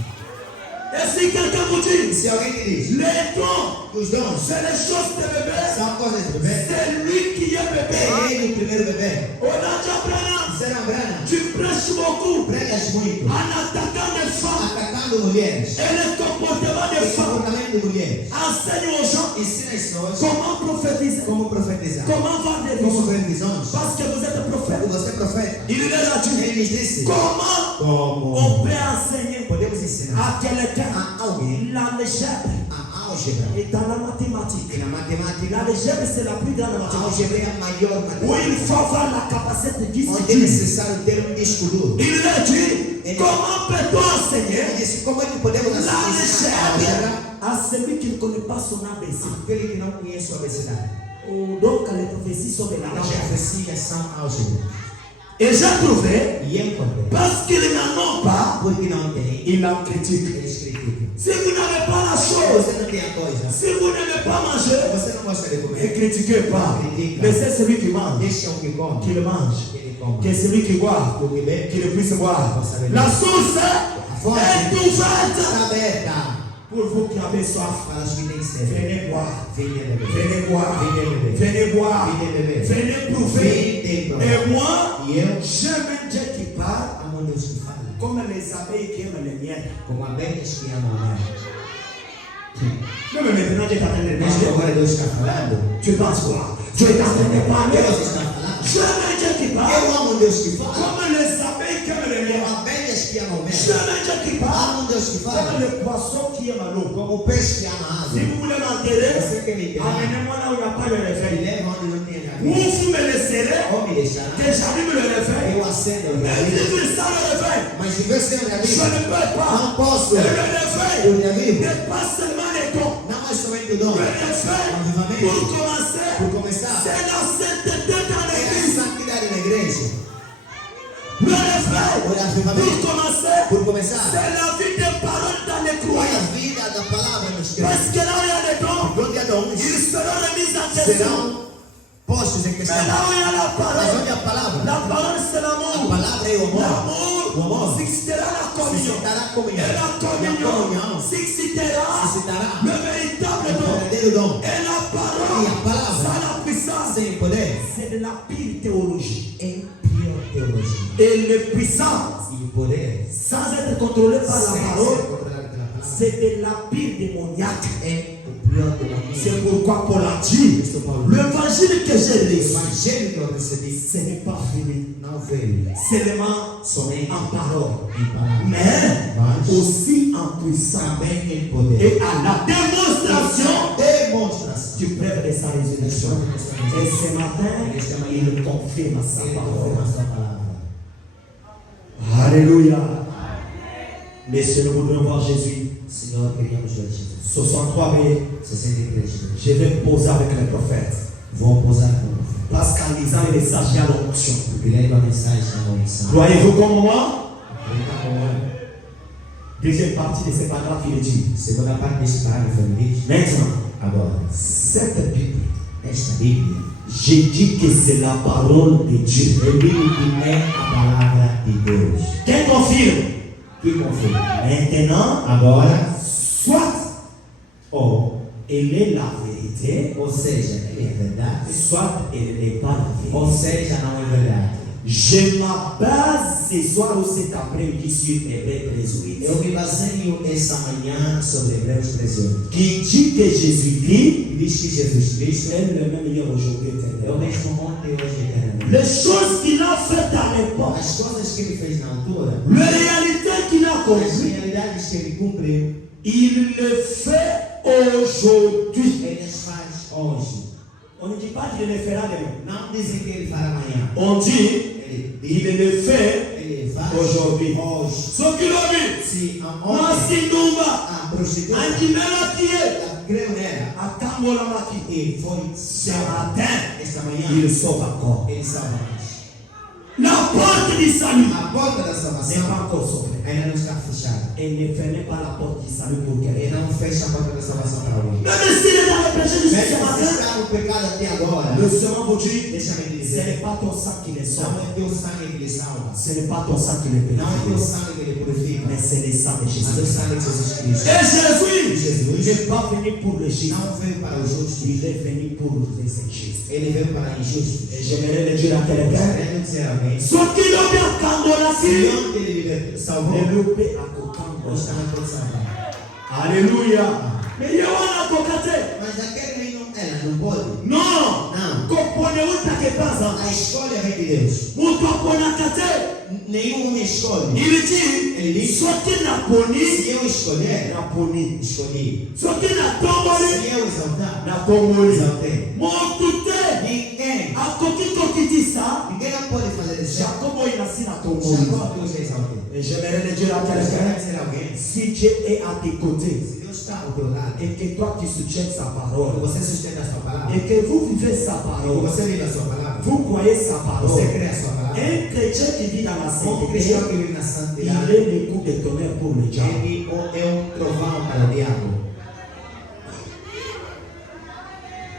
Et si quelqu'un vous dit, Se alguém te diz les dons, que os dons c'est les choses de bébé, são coisas de bebê, c'est lui qui est bébé. é ele o primeiro bebê. On a dit à Branham, Disseram Abraão, tu prêches beaucoup pregas muito, en attaquant les femmes atacando mulheres, et le comportement des o femmes. comportamento de mulheres. Enseigne aux gens Ensina as pessoas comment prophétiser, como profetizar, comment vendre des como visions. ver visões. Parce que vous êtes Quando prophète. você é profeta, Il leur a dit, ele disse comment como on peut enseigner podemos ensinar à quelqu'un a alguém l'algèbre a álgebra. et dans la mathématique. E na matemática, L'algèbre, c'est la plus grande a mathématique. álgebra é a maior Où il matemática. faut avoir la capacité de Onde é discuter. necessário ter disco duro. Il leur dit, comment peut-on Ele enseigner disse, como é que podemos ensinar a álgebra l'algèbre à celui qui ne connaît pas son ABC? aquele que não conhece a obesidade? Donc les prophéties sont de As l'algèbre. profecias são álgebra. Et j'ai trouvé, E encontrei. parce qu'ils n'en ont pas, Porque não tem, ils en critiquent. eles criticam. Si vous n'avez pas la Se chose, você não tem a coisa, si vous n'aimez pas manger, você não gosta de ne comer, critiquez pas. Mais c'est celui qui mange, deixa o que come, qui le mange. que ele coma. Que celui qui boit, O que bebe, qu'il puisse boire. possa beber. La source A fonte est ouverte está aberta pour vous qui avez soif. para os que têm sede. Venez boire, Venha beber. venez boire, Venha beber. venez boire, Venha beber. venez prouver. Venha provar. Et moi, E eu, j'aime un Dieu qui parle amo Deus que fala, comme les abeilles qui aiment les miel. como abelhas que amam o mel. Non, mais maintenant, Dieu est en train de Mas parler. agora Deus está falando, Tu penses quoi? Dieu est en train de parler. Deus está falando. J'aime un Dieu qui parle Eu amo Deus que fala, comme les abeilles qui aiment les miel. como abelhas que amam o mel. J'aime un Dieu qui parle Amo Deus que comme fala, les poissons qui aiment l'eau. como o peixe que ama a Si água. vous voulez m'enterrer, Você quer me enterrar? amenez-moi là où il n'y a pas de Me réveil. leva onde não tem Ou nada. vous me laisserez Ou me deixará. que j'allume le réveil. Eu acendo o Mais navio. vivre sans le réveil, Mas viver sem o je navio, ne peux pas. não posso. Et le réveil O navio n'est pas seulement les dons. não é somente o dom. Le réveil, pour commencer, Por começar, c'est la sainteté dans é a l'église. santidade na igreja. Le réveil, O avivamento, pour commencer, por começar, c'est la vie des paroles dans les é a croyants. vida da palavra nos crentes. Parce que là où il y a les dons, Onde há dons, ils seront remis en question. serão postos em Mais questão. là où il y a la Mas parole, onde a palavra, la parole c'est a l'amour. palavra é o amor. O L'amour amor suscitera la communion. suscitará a Et comunhão. la E a communion comunhão suscitera suscitará le véritable o don. verdadeiro dom. Et la E a parole, palavra, sans la puissance, sem poder, c'est de la pure théologie. é pior teologia. Et le puissant, E o poder, sans être contrôlé par la sem ser parole, controlado pela palavra, c'est de la pure démoniaque. é o pior demoníaco. C'est pourquoi Paul a dit, l'évangile que j'ai O reçu, evangelho que eu recebi ce n'est pas fini, não veio seulement somente en parole, em palavras, mais mas aussi en puissance. também em poder. Et à la démonstration Demonstração. du preuve de sa résurrection. Et ce matin, il confirme sa Ele parole. confirma a sua palavra. Alléluia. Messieurs, nous voudrions voir Jésus. Senhor, queríamos ver Jesus. 63b, 63 je vais poser avec les prophètes. Vou pousar com o profeta. Parce qu'en lisant les messages, il y a l'onction. Porque lendo a mensagem da unção. Croyez-vous comme moi? Acredita como eu. Deuxième partie de ce paragraphe, il dit Segunda parte desse parágrafo ele diz. maintenant, Agora, cette Bible, esta Bíblia, j'ai dit que c'est la parole de Dieu. eu digo que é a palavra de Deus. Quem confirme? Que confirma. Maintenant, Agora, soit elle est la vérité, ou seja, é verdade, soit elle n'est pas la vérité. ou seja, não é verdade. Je m'abase ce soir ou cet après-midi sur Hébreux 13:8. Eu me baseio essa manhã sobre Hebreus 13:8. Qui dit que Jésus-Christ Diz que Jesus Cristo est le même hier, aujourd'hui, é o éternellement. mesmo ontem, hoje e eternamente. Les choses qu'il a faites à l'époque, As coisas que ele fez na altura, les réalités qu'il a as comprises, realidades que ele cumpriu, il le fait aujourd'hui. ele as faz hoje. On ne dit pas qu'il le fera demain. Não dizem que ele fará amanhã. On dit Ele qu'il diz, le fait ele faz aujourd'hui. hoje. Ce qu'il a vu, Se ontem Masinumba, a prostituta Antimelatier, creu nela Atambolamaki, e foi ce salva matin, esta manhã, il sauve encore. ele salva mais. La porte du salut A porta da n'est salvação pas encore sauvée. ainda não está fechada. Et ne fermez pas la porte du salut pour Ele quelqu'un. não fecha a porta da salvação para alguém. Même s'il est dans le péché jusqu'à Mesmo ce se matin, está no pecado até agora, le Seigneur vous dit, deixa-me te ce dizer, n'est pas ton sang qui les não sauve. é teu sangue que lhe salva, Ce n'est pas ton sang qui les não é teu purifie. sangue que lhe purifica, Mais c'est le sang de mas é o Jésus. sangue de Jesus Cristo. Et Jésus Jesus n'est pas venu pour le juste. não veio para os justos, Il est venu pour les injustes. ele veio para injustos. Et j'aimerais le dire à quelqu'un, Querendo dizer a alguém, ce qui l'a bien se candolati, não ele lhe salvou, ne le paie à nós cocan. também pode salvar. Alléluia. Mais il y a un avocat. Mas aquele ela não pode. Non. Não. Comprenez où ta réponse. A escolha vem de Deus. Muito aponacate. Nenhum homem escolhe. Il dit, Ele diz, ce qui n'a poni, se eu escolher, n'a poni. escolhi. Ce qui n'a tomboli, Se eu exaltar, n'a tomboli. exaltei. Mon touté. Ninguém, A coquille dit ça. ninguém pode fazer isso. Jacobo il a si na Já tomboli. Deus é exaltei. Et j'aimerais le dire à Mas quero quelqu'un, dizer a alguém, si Dieu est à tes côtés, se Deus está ao teu lado, et que toi tu soutiens sa quando parole, você sustenta a sua palavra, et que vous vivez sa quando parole, você vive a sua palavra, vous croyez sa você parole, crê a sua palavra, un chrétien qui vit dans la um sainteté, cristão que vive na il santidade, est le coup de tonnerre pour le diable. ele é trovão para o diabo.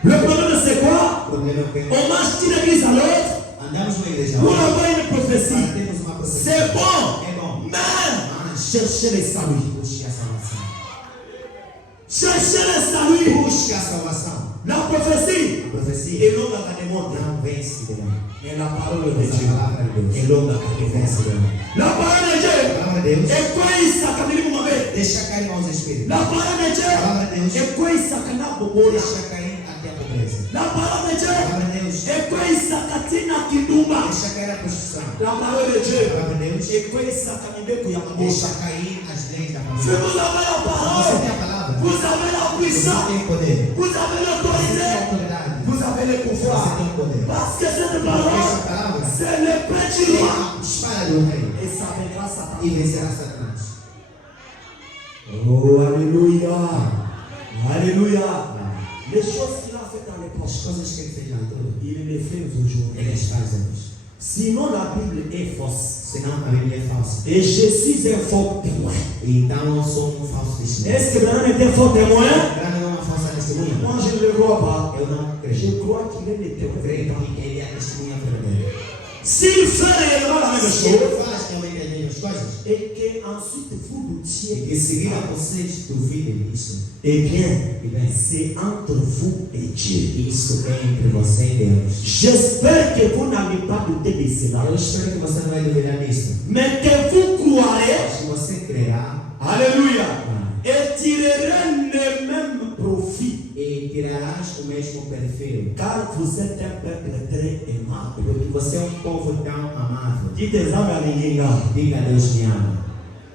Le problème c'est quoi? O problema é que On marche d'une église à l'autre andamos numa igreja pour hoje, avoir une prophétie. para termos uma profecia. C'est bon, É bom, mais mas cherchez le salut. busque a salvação. Cherchez le salut. Busque a salvação. La prophétie A profecia est longue à des mondes, não vence de nós. mais la parole de Mas a Dieu palavra de Deus est longue à des vence de nós. La parole de Dieu A palavra de Deus est quoi il s'accabile pour moi? deixa cair aos espíritos. La parole de Dieu A palavra de Deus est quoi il s'accabile pour moi? deixa cair até a pobreza. La parole de A Dieu palavra de Deus est quoi il s'accabile à Kindumba? deixa cair a prostituição. La parole de A Dieu palavra de Deus est quoi il s'accabile pour Yamamosa? deixa cair as leis da Si família. vous avez la Você parole, tem a palavra, vous avez la você puissance, tem poder, vous avez você tem l'autorité, autoridade, vous avez le você pouvoir. tem o poder. Parce que cette Porque parole, essa palavra c'est le petit é roi. a espada do rei Et ça viendra Satan. e vencerá Satanás. Oh, Alléluia. Alléluia. Les choses qu'il a faites dans l'époque, As coisas que ele fez na altura, il les fait aujourd'hui. ele as faz hoje. Sinon, la Bible est fausse. Senão a Bíblia é falsa. Et je suis un faux témoin. Então eu sou falso testemunho. Est-ce que Branham est un faux témoin? Branham é uma falsa testemunha? Moi, je ne le crois pas. Eu não creio. Je crois qu'il est le Eu témoin. creio que ele é a testemunha verdadeira. S'il fait réellement la même Se chose, ele faz realmente as mesmas coisas, et qu'ensuite vous e doutiez, que seguir a vocês duvidem disso, eh bien, e bem, c'est entre vous et Dieu. isso é entre você e Deus. J'espère que vous n'allez pas douter de cela. Eu espero que você não vai duvidar disso. Mais que vous croirez, Se você crerá, Alléluia, et tirerez le même profit. e tirarás o mesmo perfil. Car vous êtes un peuple très aimable. Porque você é povo tão amável. Dites Zambe Alininga. Diga, Deus me ama.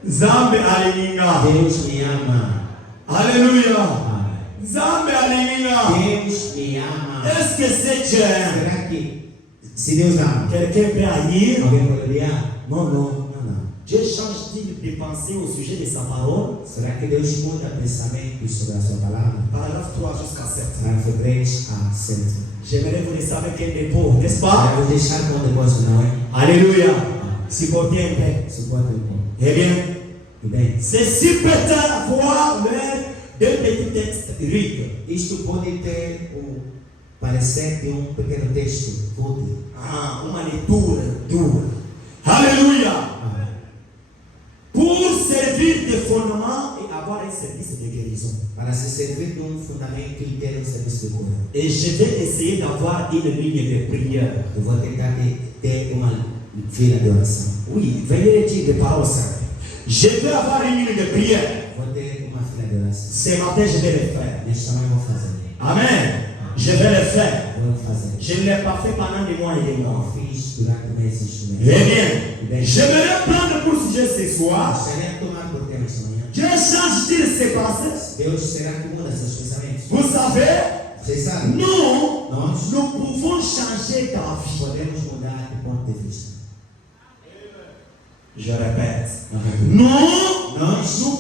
Zambe Alininga. Deus me ama. Alléluia. Amém. Zambe Alininga. Deus me ama. Est-ce que c'est Dieu? Será que se Deus ama, Quelqu'un peut haïr? alguém pode odiar? Non, non. Não, não. Dieu change-t-il de penser au sujet de sa parole? Será que Deus muda pensamentos sobre a sua palavra? Paragraphe 3 jusqu'à 7. Parágrafo 3 a 7. J'aimerais vous laisser avec un dépôt, n'est-ce pas? Vou deixar com o depósito, não é? Alléluia. Supportez un peu. Suporte o ponto. Eh bien, E bem, c'est si peut-être voir deux petits textes riches. isto pode ter o parecer de um pequeno texto útil. Ah, uma leitura dura. Alléluia. Amém. Pour servir de fondement et avoir un service de guérison. Para se servir de um fundamento e ter um serviço de cura. Et je vais essayer d'avoir une ligne de prière. Eu vou tentar ter uma vida de oração. Oui, veuillez dire des paroles simples. Je veux avoir une minute de prière. Vou ter uma fila de oração. Ce matin, je vais le faire. Nesta manhã eu vou fazer. Amen. Je vais le faire. Vou fazer. Je ne l'ai pas fait pendant des mois et des Eu mois. fiz durante meses. Eh bien, je vais prendre pour sujet ce soir. Será tomar por tema esta manhã. Dieu change-t-il ses pensées? Deus será que muda seus pensamentos? Vous savez, Vocês sabem? nous pouvons changer ta vie. Podemos mudar de ponto de vista. Je répète. Nous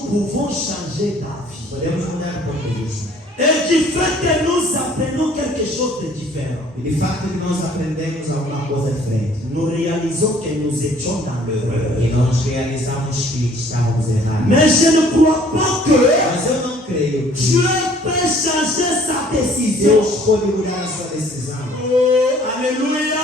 pouvons changer ta vie. Podemos mudar de ponto de vista. Et du fait que nous apprenons quelque chose de différent, E de fato que nós aprendemos alguma coisa diferente. nous réalisons que nous étions dans l'erreur. E nós realizamos que estávamos errados. Mais je ne crois pas que Mas eu não creio que Dieu peut changer sa décision. Deus pode mudar a sua decisão. Oh, alléluia.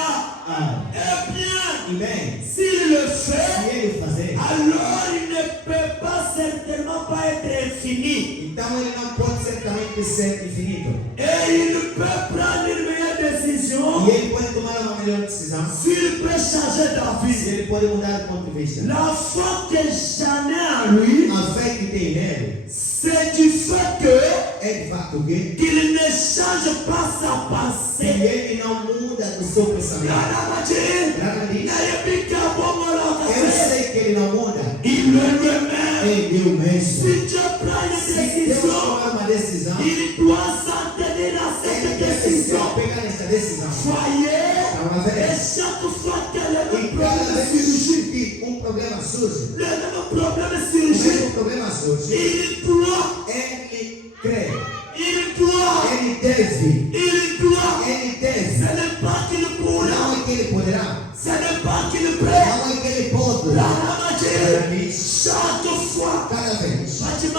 Ah, Eh bien, e bem, s'il le fait, se ele fazer, alors il ne peut pas certainement pas être infini. então ele não pode certamente ser infinito. Et il peut prendre une meilleure décision E ele pode tomar uma melhor decisão. s'il peut changer ta Se vie. ele pode mudar de ponto de vista. La foi que j'en ai en lui, A fé que tem nele c'est du fait que é de fato que qu'il ne change pas sa se pensée. ele não muda o seu pensamento. Nada disso. Eu sei que ele não muda. Il est lui-même. É Deus mesmo. Si Dieu prend une Se Deus décision, tomar uma decisão, il doit s'en tenir à ele cette deve se décision. apegar nessa decisão. Voyez, Estão a et ver? chaque fois que le E même cada problème vez surgit, que problema surge, le même problème o surgit, mesmo problema surge, il doit, ele crê, il doit, ele deve, il doit. ele Ce deve. n'est pas qu'il pourra, Não é que ele poderá, ce n'est pas qu'il peut. não é que ele pode. La magie, Diz, chaque fois, cada vez, quando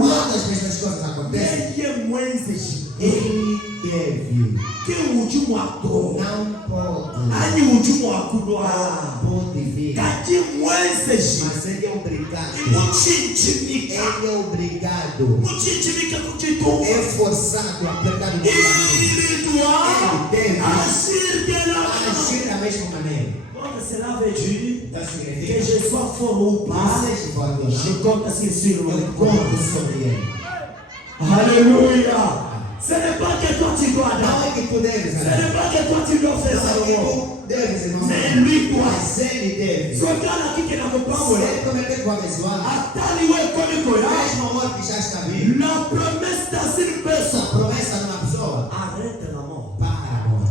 quando essas coisas acontecem, ele moins exigir, ele deve, que o último ator, não pode, ani o último acudo, pode vir, que moins exigir, mas ele é obrigado, mutintimika, ele é obrigado, mutintimika kutituva, é forçado a apertar o botão, ele doit ele deve agir de la agir da mesma maneira. Donc cela veut dire Então que significa je sois fort ou pas, seja forte ou je não, compte sur eu le conto sobre ele. Alléluia. Ce n'est pas que toi tu dois Não dar. é que tu deves, Ce não n'est pas que toi tu dois faire ça. é que tu deves, irmão, C'est lui doit. mas ele deve. Ce gars-là qui n'a pas Se ele prometer com a abençoada, Ataliwe comme Koya. mesmo amor que já está vindo, La promesse dans une essa personne. promessa numa pessoa, Arrête la mort. para a morte.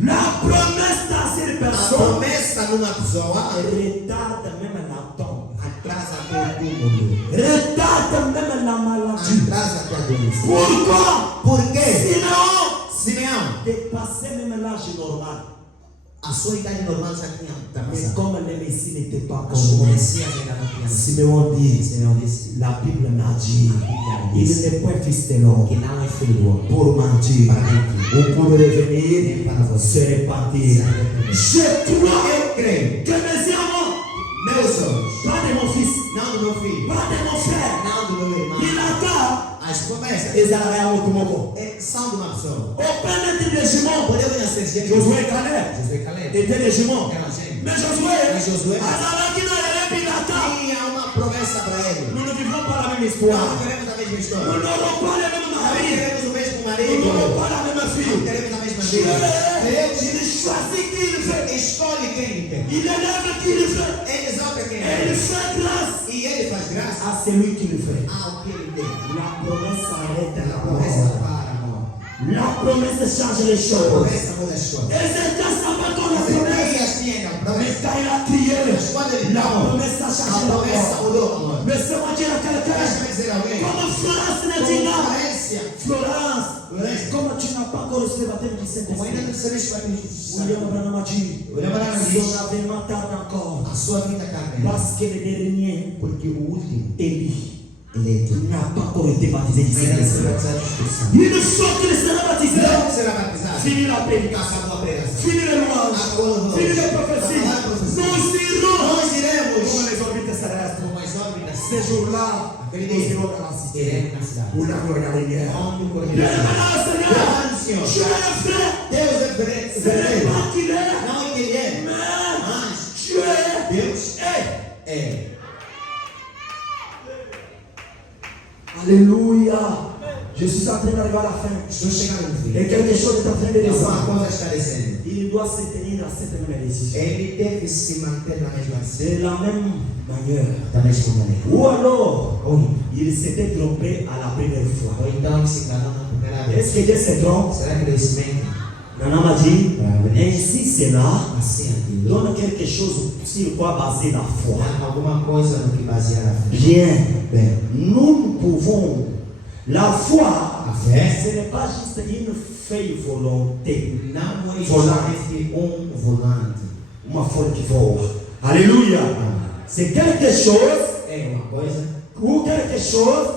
La promesse dans une A personne promessa numa pessoa retarde même la tombe. atrasa até o túmulo, Retarde même la maladie. atrasa até a doença. Pourquoi? Por quê? Sinon, Simeão, dépasser même l'âge normal. a sua idade normal já tinha Mais ultrapassado. comme les messieurs n'étaient pas As comme Messias ainda não tinham. Simeon dit, Simeão disse la Bible m'a dit, a Bíblia il diz n'est point fils de l'homme que não é filho do homem pour mentir para mentir, ou pour revenir nem para você. se repartir. Je crois Eu creio, que mes amants, meus olhos, pas de mon fils, não do meu filho, pas de mon frère, não do meu irmão, il a as promessas ils allaient à Otomoko. são de uma pessoa. Au planète des jumeaux, Podemos ser gêmeos. Josué et Caleb Josué e Caleb étaient des jumeaux. eram gêmeos. Mais Josué, Mas Josué Azalaki n'a rien Pilata. tinha uma promessa para ele. Nous ne vivons pas la même Nós histoire. não queremos a mesma Nous história. n'aurons pas les mêmes Não maris. queremos o mesmo Nous marido. n'aurons pas la même Não fille. queremos a mesma Dieu, filha. il choisit qui il veut. Escolhe quem ele quer. Il élève qui il veut. Ele exalta quem Et il ele fait grâce quer. E ele faz graça à celui qui le fait. ao que ele tem. La promesse arrête A la promessa mort. para a morte. La promesse change les A choses. promessa muda as coisas. Ézéchias savait qu'on la promesse. Ezequias tinha ainda a Mais promessa. quand il a crié, Mas quando ele la não, promesse a a changé la promessa mort. mudou a morte. Mais ce matin, il y a quelqu'un Deixa-me dizer alguém. comme Florence Como Netina. Valência. Florence, Valência. comme tu n'as pas encore reçu le baptême du Como ainda não Saint-Esprit, recebeste o William batismo. Branham a dit, William Branham son diz, avènement tarde encore. a sua vida carne. Parce que le dernier, Porque o último Élie, eleito n'a pas encore été baptisé du ainda não será Saint-Esprit. batizado no Espírito Santo. Une fois qu'il sera baptisé, Não será batizado. fini la prédication, Acabou a pregação. fini les louanges, Acabou. fini les prophéties. Acabou a profecia. Nous irons Nós iremos comme les orbites terrestres. como as órbitas Ces jour-là, Aquele nous dia, irons dans la cité. iremos na cidade. Pour la gloire de Dieu. Onde o Dieu Cordeiro est maintenant, Seigneur. Senhor. Dieu est vrai. Deus é verdadeiro. Ce n'est pas qu'il est, Não que ele é, mais mas Dieu est. Deus est. é. Alléluia. Je suis en train d'arriver à la fin. Estou chegando no fim. Et quelque chose est en train de Alguma descendre. coisa está descendo. Il doit se tenir dans cette même décision. Ele deve se manter na mesma decisão. De la même manière. Da mesma maneira. Ou alors, Ou, il s'était trompé à la première fois. ou então se enganou na primeira vez. Est-ce que Dieu se trompe? Será que Deus se mente? Nana m'a dit, ainsi c'est là, Assim aqui. donne quelque chose sur quoi baser la foi. Há alguma coisa no que basear a fé. Bien, Bem, nous pouvons. La foi, a fé ce n'est pas juste une feuille volonté, não é somente volante. uma folha que voa. Alléluia. C'est quelque chose É uma coisa, ou quelque chose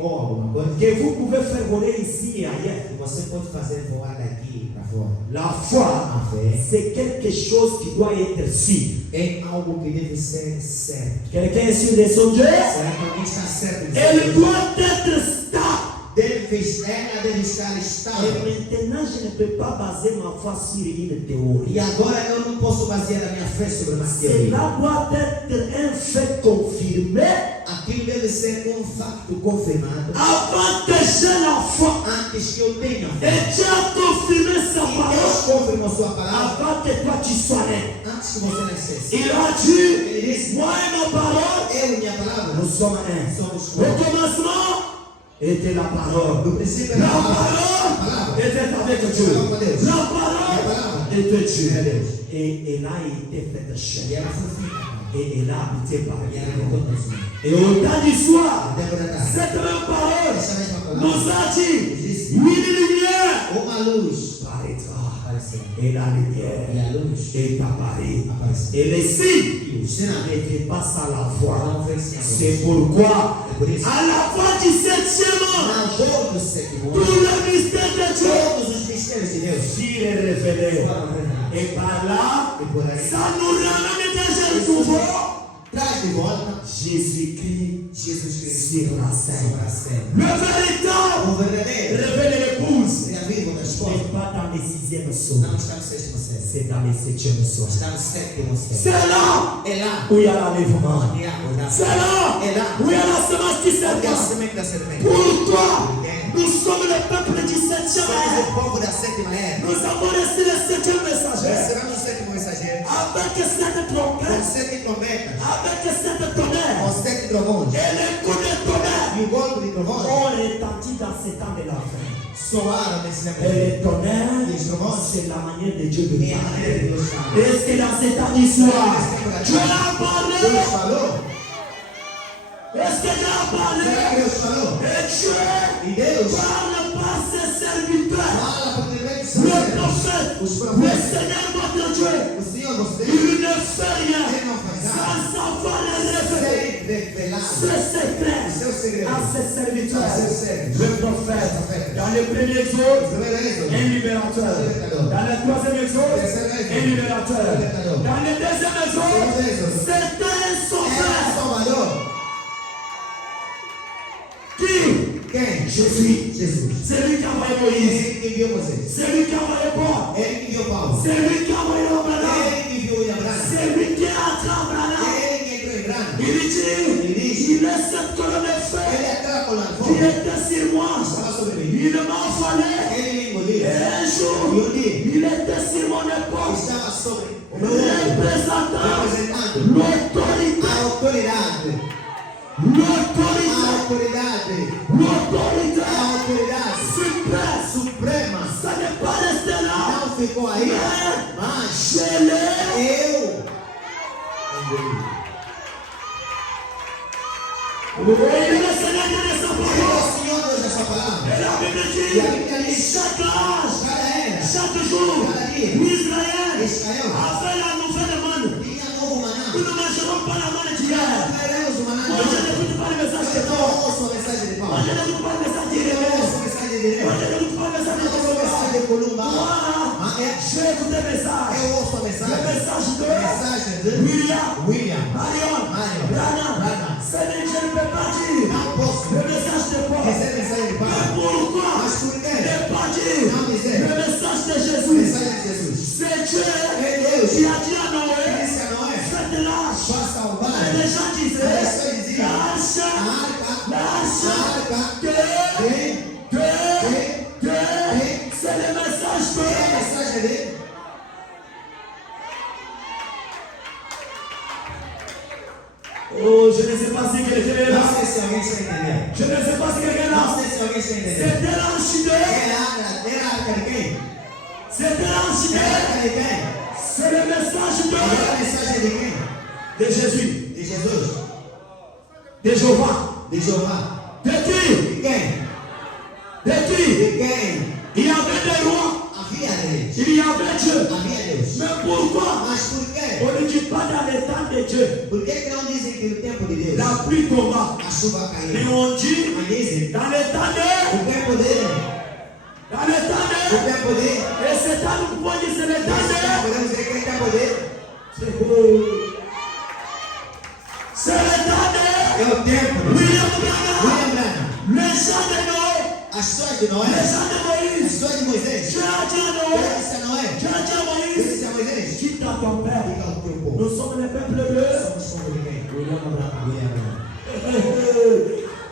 ou alguma coisa que vous pouvez faire voler ici et ailleurs. que você pode fazer voar daqui para fora. La foi, A fé c'est quelque chose qui doit être sûr. é algo que deve ser certo. Quelqu'un est sûr de son Dieu? Será que alguém está certo? Elle doit être stable. Ela deve estar Et estável. maintenant, je ne peux pas baser ma foi sur une théorie. E agora eu não posso basear a minha fé sobre uma teoria. Cela doit être un fait confirmé Aquilo deve ser um facto confirmado avant que j'ai la foi. antes que eu tenha fé. Et Dieu a confirmé sa E Deus parole confirmou sua palavra avant que toi tu sois né. antes que você nascesse. Il a dit, Ele disse, moi et ma parole, eu e minha palavra nous sommes un. somos Au commencement était la parole. No princípio La era a parole palavra. était avec Dieu. La parole était Dieu. Et elle a été faite E chair. ela foi feita. Et elle a habité E parmi ela nous. habitou nos homens. Et au temps du soir, Até por atrás. cette même parole Essa mesma palavra nous a dit, disse, une lumière uma luz paraîtra. apareceu. Et la E lumière a luz est apparue. apareceu. Et les signes E o sinal n'étaient pas à la foi. não foi sem a luz. C'est pourquoi, É por isso à la fois du 7e an, na dor do sétimo tout ano, le mystère de Dieu todos os mistérios de Deus fut révélé. foram revelados. Et par là, E por aí, ça nous ramène déjà nouveau. traz de volta Jésus-Christ Jesus Cristo sur la scène. sobre a cena. Le véritable O verdadeiro révèle l'épouse. é a viva da esposa. n'est pas dans les 6e sauts, Não está no sétimo céu. c'est dans les 7e sauts. Está no sétimo C'est céu. là É lá où il y a l'enlèvement. onde há a C'est là É lá où il y a la semence qui onde há a s'élève. semente da serpente. Pourquoi nous sommes le peuple du 7e Somos ère. o povo da sétima era. Nous avons reçu le 7e messager. Recebemos o sétimo mensageiro. Avec cette Com trompette, 7 trombetas. avec cette tonnerre, Com 7 trovões. et les coups de tonnerre E o golpe de trovões ont retenti dans ce temps de la fin. soaram nesse Et tempo. les tonnerres, Les trovões. c'est la manière de Dieu de É a maneira de parler. Deus falar. Est-ce que dans ce temps d'histoire, Dieu a Deus parlé? falou? Est-ce que Dieu a parlé? Será que Deus falou? Et Dieu E Deus parle par ses serviteurs, fala por intermédio de le seus prophète, Os le profetas. Seigneur votre Dieu. O Senhor, você Il ne fait rien Ele não faz nada. sans savoir le révéler. sem revelar Ce secret seu segredo à ses serviteurs, a seus servos. le prophète. Dans le premier exode, Primeiro Êxodo, un libérateur. Dans le troisième exode, un libérateur. Dans le deuxième exode, c'était un era sauveur. Salvador. Qui? Quem? Jésus. Jesus. C'est lui qui a envoyé Moïse. Ele que enviou Moisés. C'est lui qui a envoyé Paul. Ele que enviou Paulo. C'est lui qui a envoyé Abraham. Ele que enviou Abraão. C'est lui qui a entré Abraham. Ele que entrou em Abraão. Il dit, il est cette colonne de feu Ele é aquela coluna qui forte. était sur moi. Estava sobre mim. Il m'a fallu. Ele me engoliu. Et un jour, il était sur mon épaule. Estava sobre o meu ombro. Représentant Representando l'autorité. a autoridade. L'autorité. A autoridade. L'autorité A autoridade suprême. suprema. Ça n'est pas resté là. Não ficou aí. Mas Je l'ai. eu engoli. Oui, le Seigneur donne sa E parole. o Senhor Deus dessa palavra. Et la Bible E a Bíblia dit, diz: chaque âge, cada era, chaque jour, Israël Israel a fait la nouvelle manne. tinha novo maná. Nous ne mangerons pas la manne d'hier. Comeremos o maná de Moi, je hoje. n'écoute pas le message de Eu Paul. não ouço a mensagem de Moi, Paulo. je n'écoute pas le message Eu não d'Irénée. ouço a mensagem de Moi, Deus. je n'écoute pas le message Eu não ouço a de mensagem de Columba. Moi, Mas é, j'ai écouté le message. eu ouço a Le mensagem. message A de mensagem de William, William. Marion, Marion, Branham. Branham. C'est-à-dire, je ne peux pas posso le message de Paul. dizer a mensagem de Mais Paulo. pourquoi Mas por quê? ne pas dire Não dizer le message de a Jésus? mensagem de Jesus. C'est Dieu É Deus qui a dit à Noé, disse a Noé faites de l'arche. faça o Et barco. les gens Mas disaient, as pessoas diziam a l'arche, arca l'arche, vem, c'est le message é a de... mensagem dele. Oh, je ne sais pas si quelqu'un est là. Não sei se alguém está entendendo. Je ne sais pas si quelqu'un est Não là. sei se alguém está entendendo. C'était l'arche de... Era a arca de quem? C'était l'arche Era a de... arca de quem? C'est le message Era a de... mensagem de quem? De Jésus, De Jesus. de Jéhovah. De Jeová. De qui? De quem? De qui? De quem? Il y avait des rois. Havia reis. Il y avait Dieu. Havia Deus. Mais pourquoi Mas por quê? on ne dit pas dans le temps de Dieu? Por que não dizem que no tempo de Deus La pluie tomba. a chuva Mais caiu? on dit Mas dizem dans le temps de... o tempo dele. Dans le temps O de... tempo dele. Et c'est temps nous pouvons dire c'est le temps Nesse tempo, de... podemos dizer que é tempo dele. C'est le temps É de... o tempo. William Branham. William Branham. Les gens de Noé. As histórias de Noé. Les gens de As Moïse. histórias de Moisés. Dieu a dit à Deus Noé. disse a Noé. Dieu a dit à Deus Moïse. disse a Moisés. Quitte à ton père. Diga ao teu povo. Nous sommes le peuple de... Somos como de quem? William Branham. William Branham.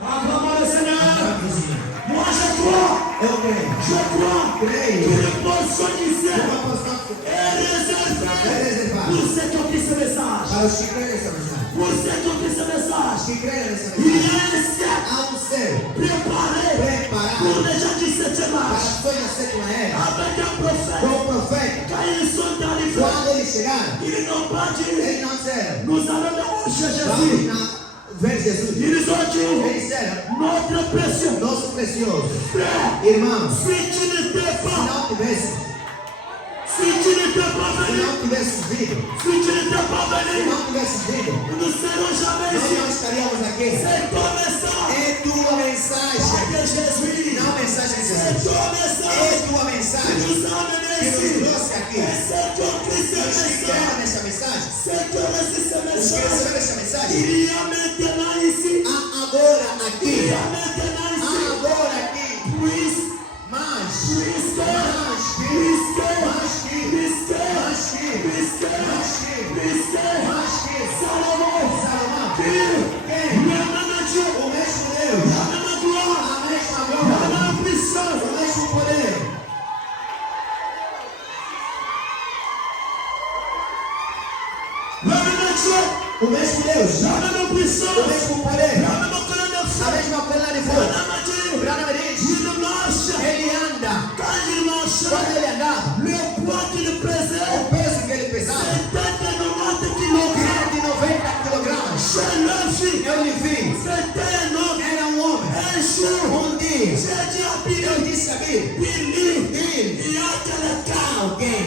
Acclamons le Seigneur. Agora, vizinho. Moi je crois. Eu creio. Je crois que Creio. le portion du ciel Uma porção est réservée é reservada pour ceux qui ont pris ce message. para os que creem nessa mensagem. Pour ceux qui ont pris ce Os message. que creem nessa Il y mensagem. a un ciel Há um céu préparé preparado pour les gens du 7e para âge. as pessoas da sétima era. Avec un prophète. Com o profeta, Quand ils sont arrivés, quando eles chegaram, ils n'ont pas dit eles não disseram, nous allons chercher vamos Jésus. na ver Jesus. Ils ont dit Eles disseram, notre précieux nosso precioso frère, irmão, si tu n'étais se pas, não tivesse, si tu n'étais pas se venu, não tivesse vindo, si tu n'étais pas se venu, não tivesse vindo, nous ne serions jamais nós ici. não estaríamos aqui. C'est ton message. É tua mensagem, Pas de Jésus. não a mensagem de C'est Jesus. ton É message tua qui mensagem nous a amenés que nos ici. trouxe aqui. Et c'est ton Christ ce Os que message. creram nessa mensagem, C'est ton Messie ce os que message. receberam essa mensagem, Il y a maintenant ici. há agora Il aqui, y a maintenant há ici. agora aqui, Puisque, mais, puisque, mais que, puisque, mais que, puisque, mais que, puisque, mais que, puisque, mais que, Salomon, Salomão, dit, quem? le même Dieu, O mesmo Deus, la même gloire, a mesma la glória, même puissance. o mesmo poder. La même Dieu, O mesmo Deus, la même o puissance, mesmo poder, la même colonne de a feu. mesma coluna de La fogo. même Dieu, Branham diz, il marche. ele anda, Quand il marchait, quando ele andava, le poids qu'il pesait o peso que ele pesava était de 90 kilogrammes. era de 90 quilogramas. Je le vis. Eu lhe vi, C'était un homme. era homem. Un jour, Dia, j'ai dit à eu Billy, disse a Billy, Billy, Billy, il y a quelqu'un. alguém,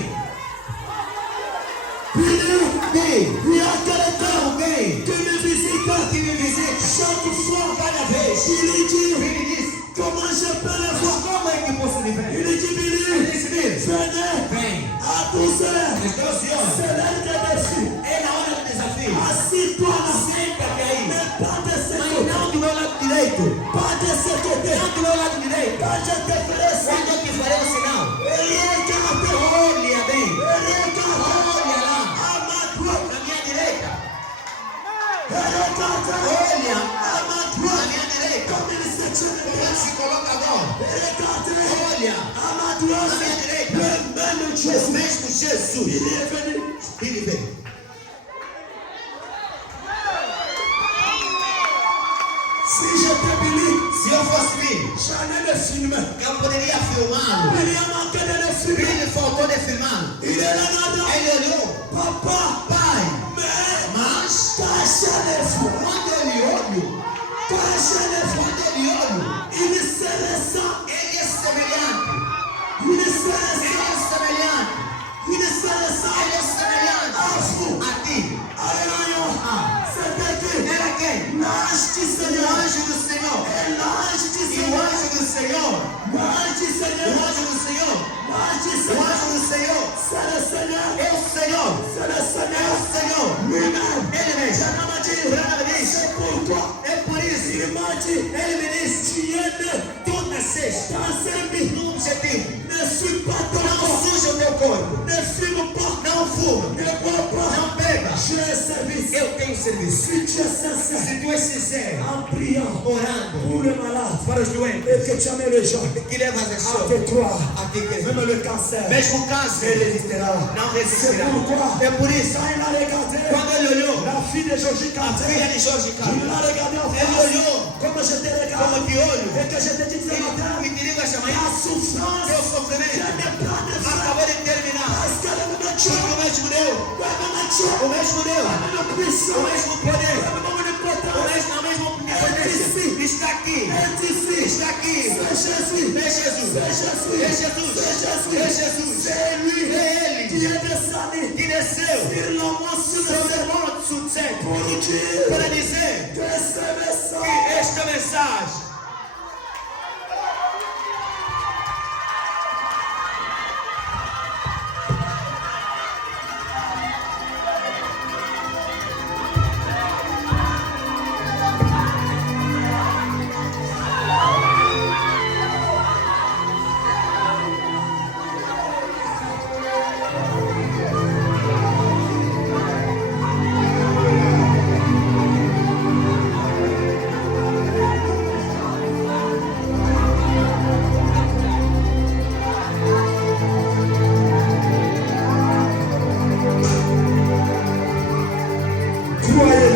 Billy, Billy, il y a quelqu'un alguém qui me visite. que me visite Chaque fois, cada vez. Billy dit, Billy disse, comment je peux le mas voir? como é que posso lhe ver? Il dit, Eu Billy, disse, Billy, venez vem, à 12 heures. às 12 horas, C'est l'heure de défi. é na hora do desafio. Assis-toi là. Senta-te aí, Mais pas de ce mas côté. não do meu lado direito, Pas de ce côté. não do meu lado direito. Quand je te ferai ça, Quando eu te farei o sinal, regarde, olha bem, regarde olha lá, à ma droite, na minha direita, regarde olha à ma na droite. minha direita, Comme il se tient, como ele se coloca agora, regarde olha à ma na droite. minha direita, Le même o Jésus, mesmo il Jesus, est venu. ele veio. Si j'étais Billy, Se eu fosse Billy, j'allais le filmer. eu poderia filmá-lo. Il y a manqué de le filmer. Billy faltou de filmá-lo. Il est là dedans. Ele olhou, Papa, pai, mais mas cachez les fous. quando ele olhou, Cachez les fous. quando ele olhou, Il se ressent. ele é semelhante, Il se ele ressent. é semelhante, Il se ressent. ele é semelhante a ti. Alléluia. C'était qui? Era quem? L'ange du O Seigneur. anjo do Senhor. Et l'ange du E o Seigneur. anjo do Senhor, L'ange du o Seigneur. anjo do Senhor, L'ange du o Seigneur. anjo do Senhor, C'est le Seigneur. é o Senhor, C'est le é Seigneur o Senhor. lui-même. Ele mesmo. Seigneur m'a dit, Branham diz, c'est pourquoi é por isso il Elle me dit, toda sexta, no objetivo, ne suis pas ton não corps, suja o meu corpo, ne fume pas, não fuma, ne bois pas, não beba. j'ai un service. Eu tenho serviço. Si tu es sincère, Se tu és sincero, en priant orando pour les malades, para os doentes, et que tu amènes les gens que leva as à pessoas te croire, a te crer, même le cancer, mesmo o il câncer, résistera. não C'est resistirá. pourquoi, É por isso, quand il a regardé quando ele olhou, la fille de Georgie a Cantel, filha de Jorge il Carlos, l'a regardé en ele face, olhou comme je te regarde, como te olho, et que je te dis ce matin, e te digo esta la manhã, souffrance teu que sofrimento n'est pas de fin, acabou de terminar. parce que le même Dieu, Porque o mesmo Deus, le même Dieu, o mesmo Deus, le même o puissant, mesmo poder, le même omnipotent, a mesma potência está aqui, est ici, está aqui. c'est Jésus, É Jesus, c'est Jésus, é Jesus, c'est Jésus, é Jesus, c'est lui é Ele qui est descendu que desceu sur la montagne sobre o monte Sutsek pour dire para dizer que ce message que esta mensagem croyez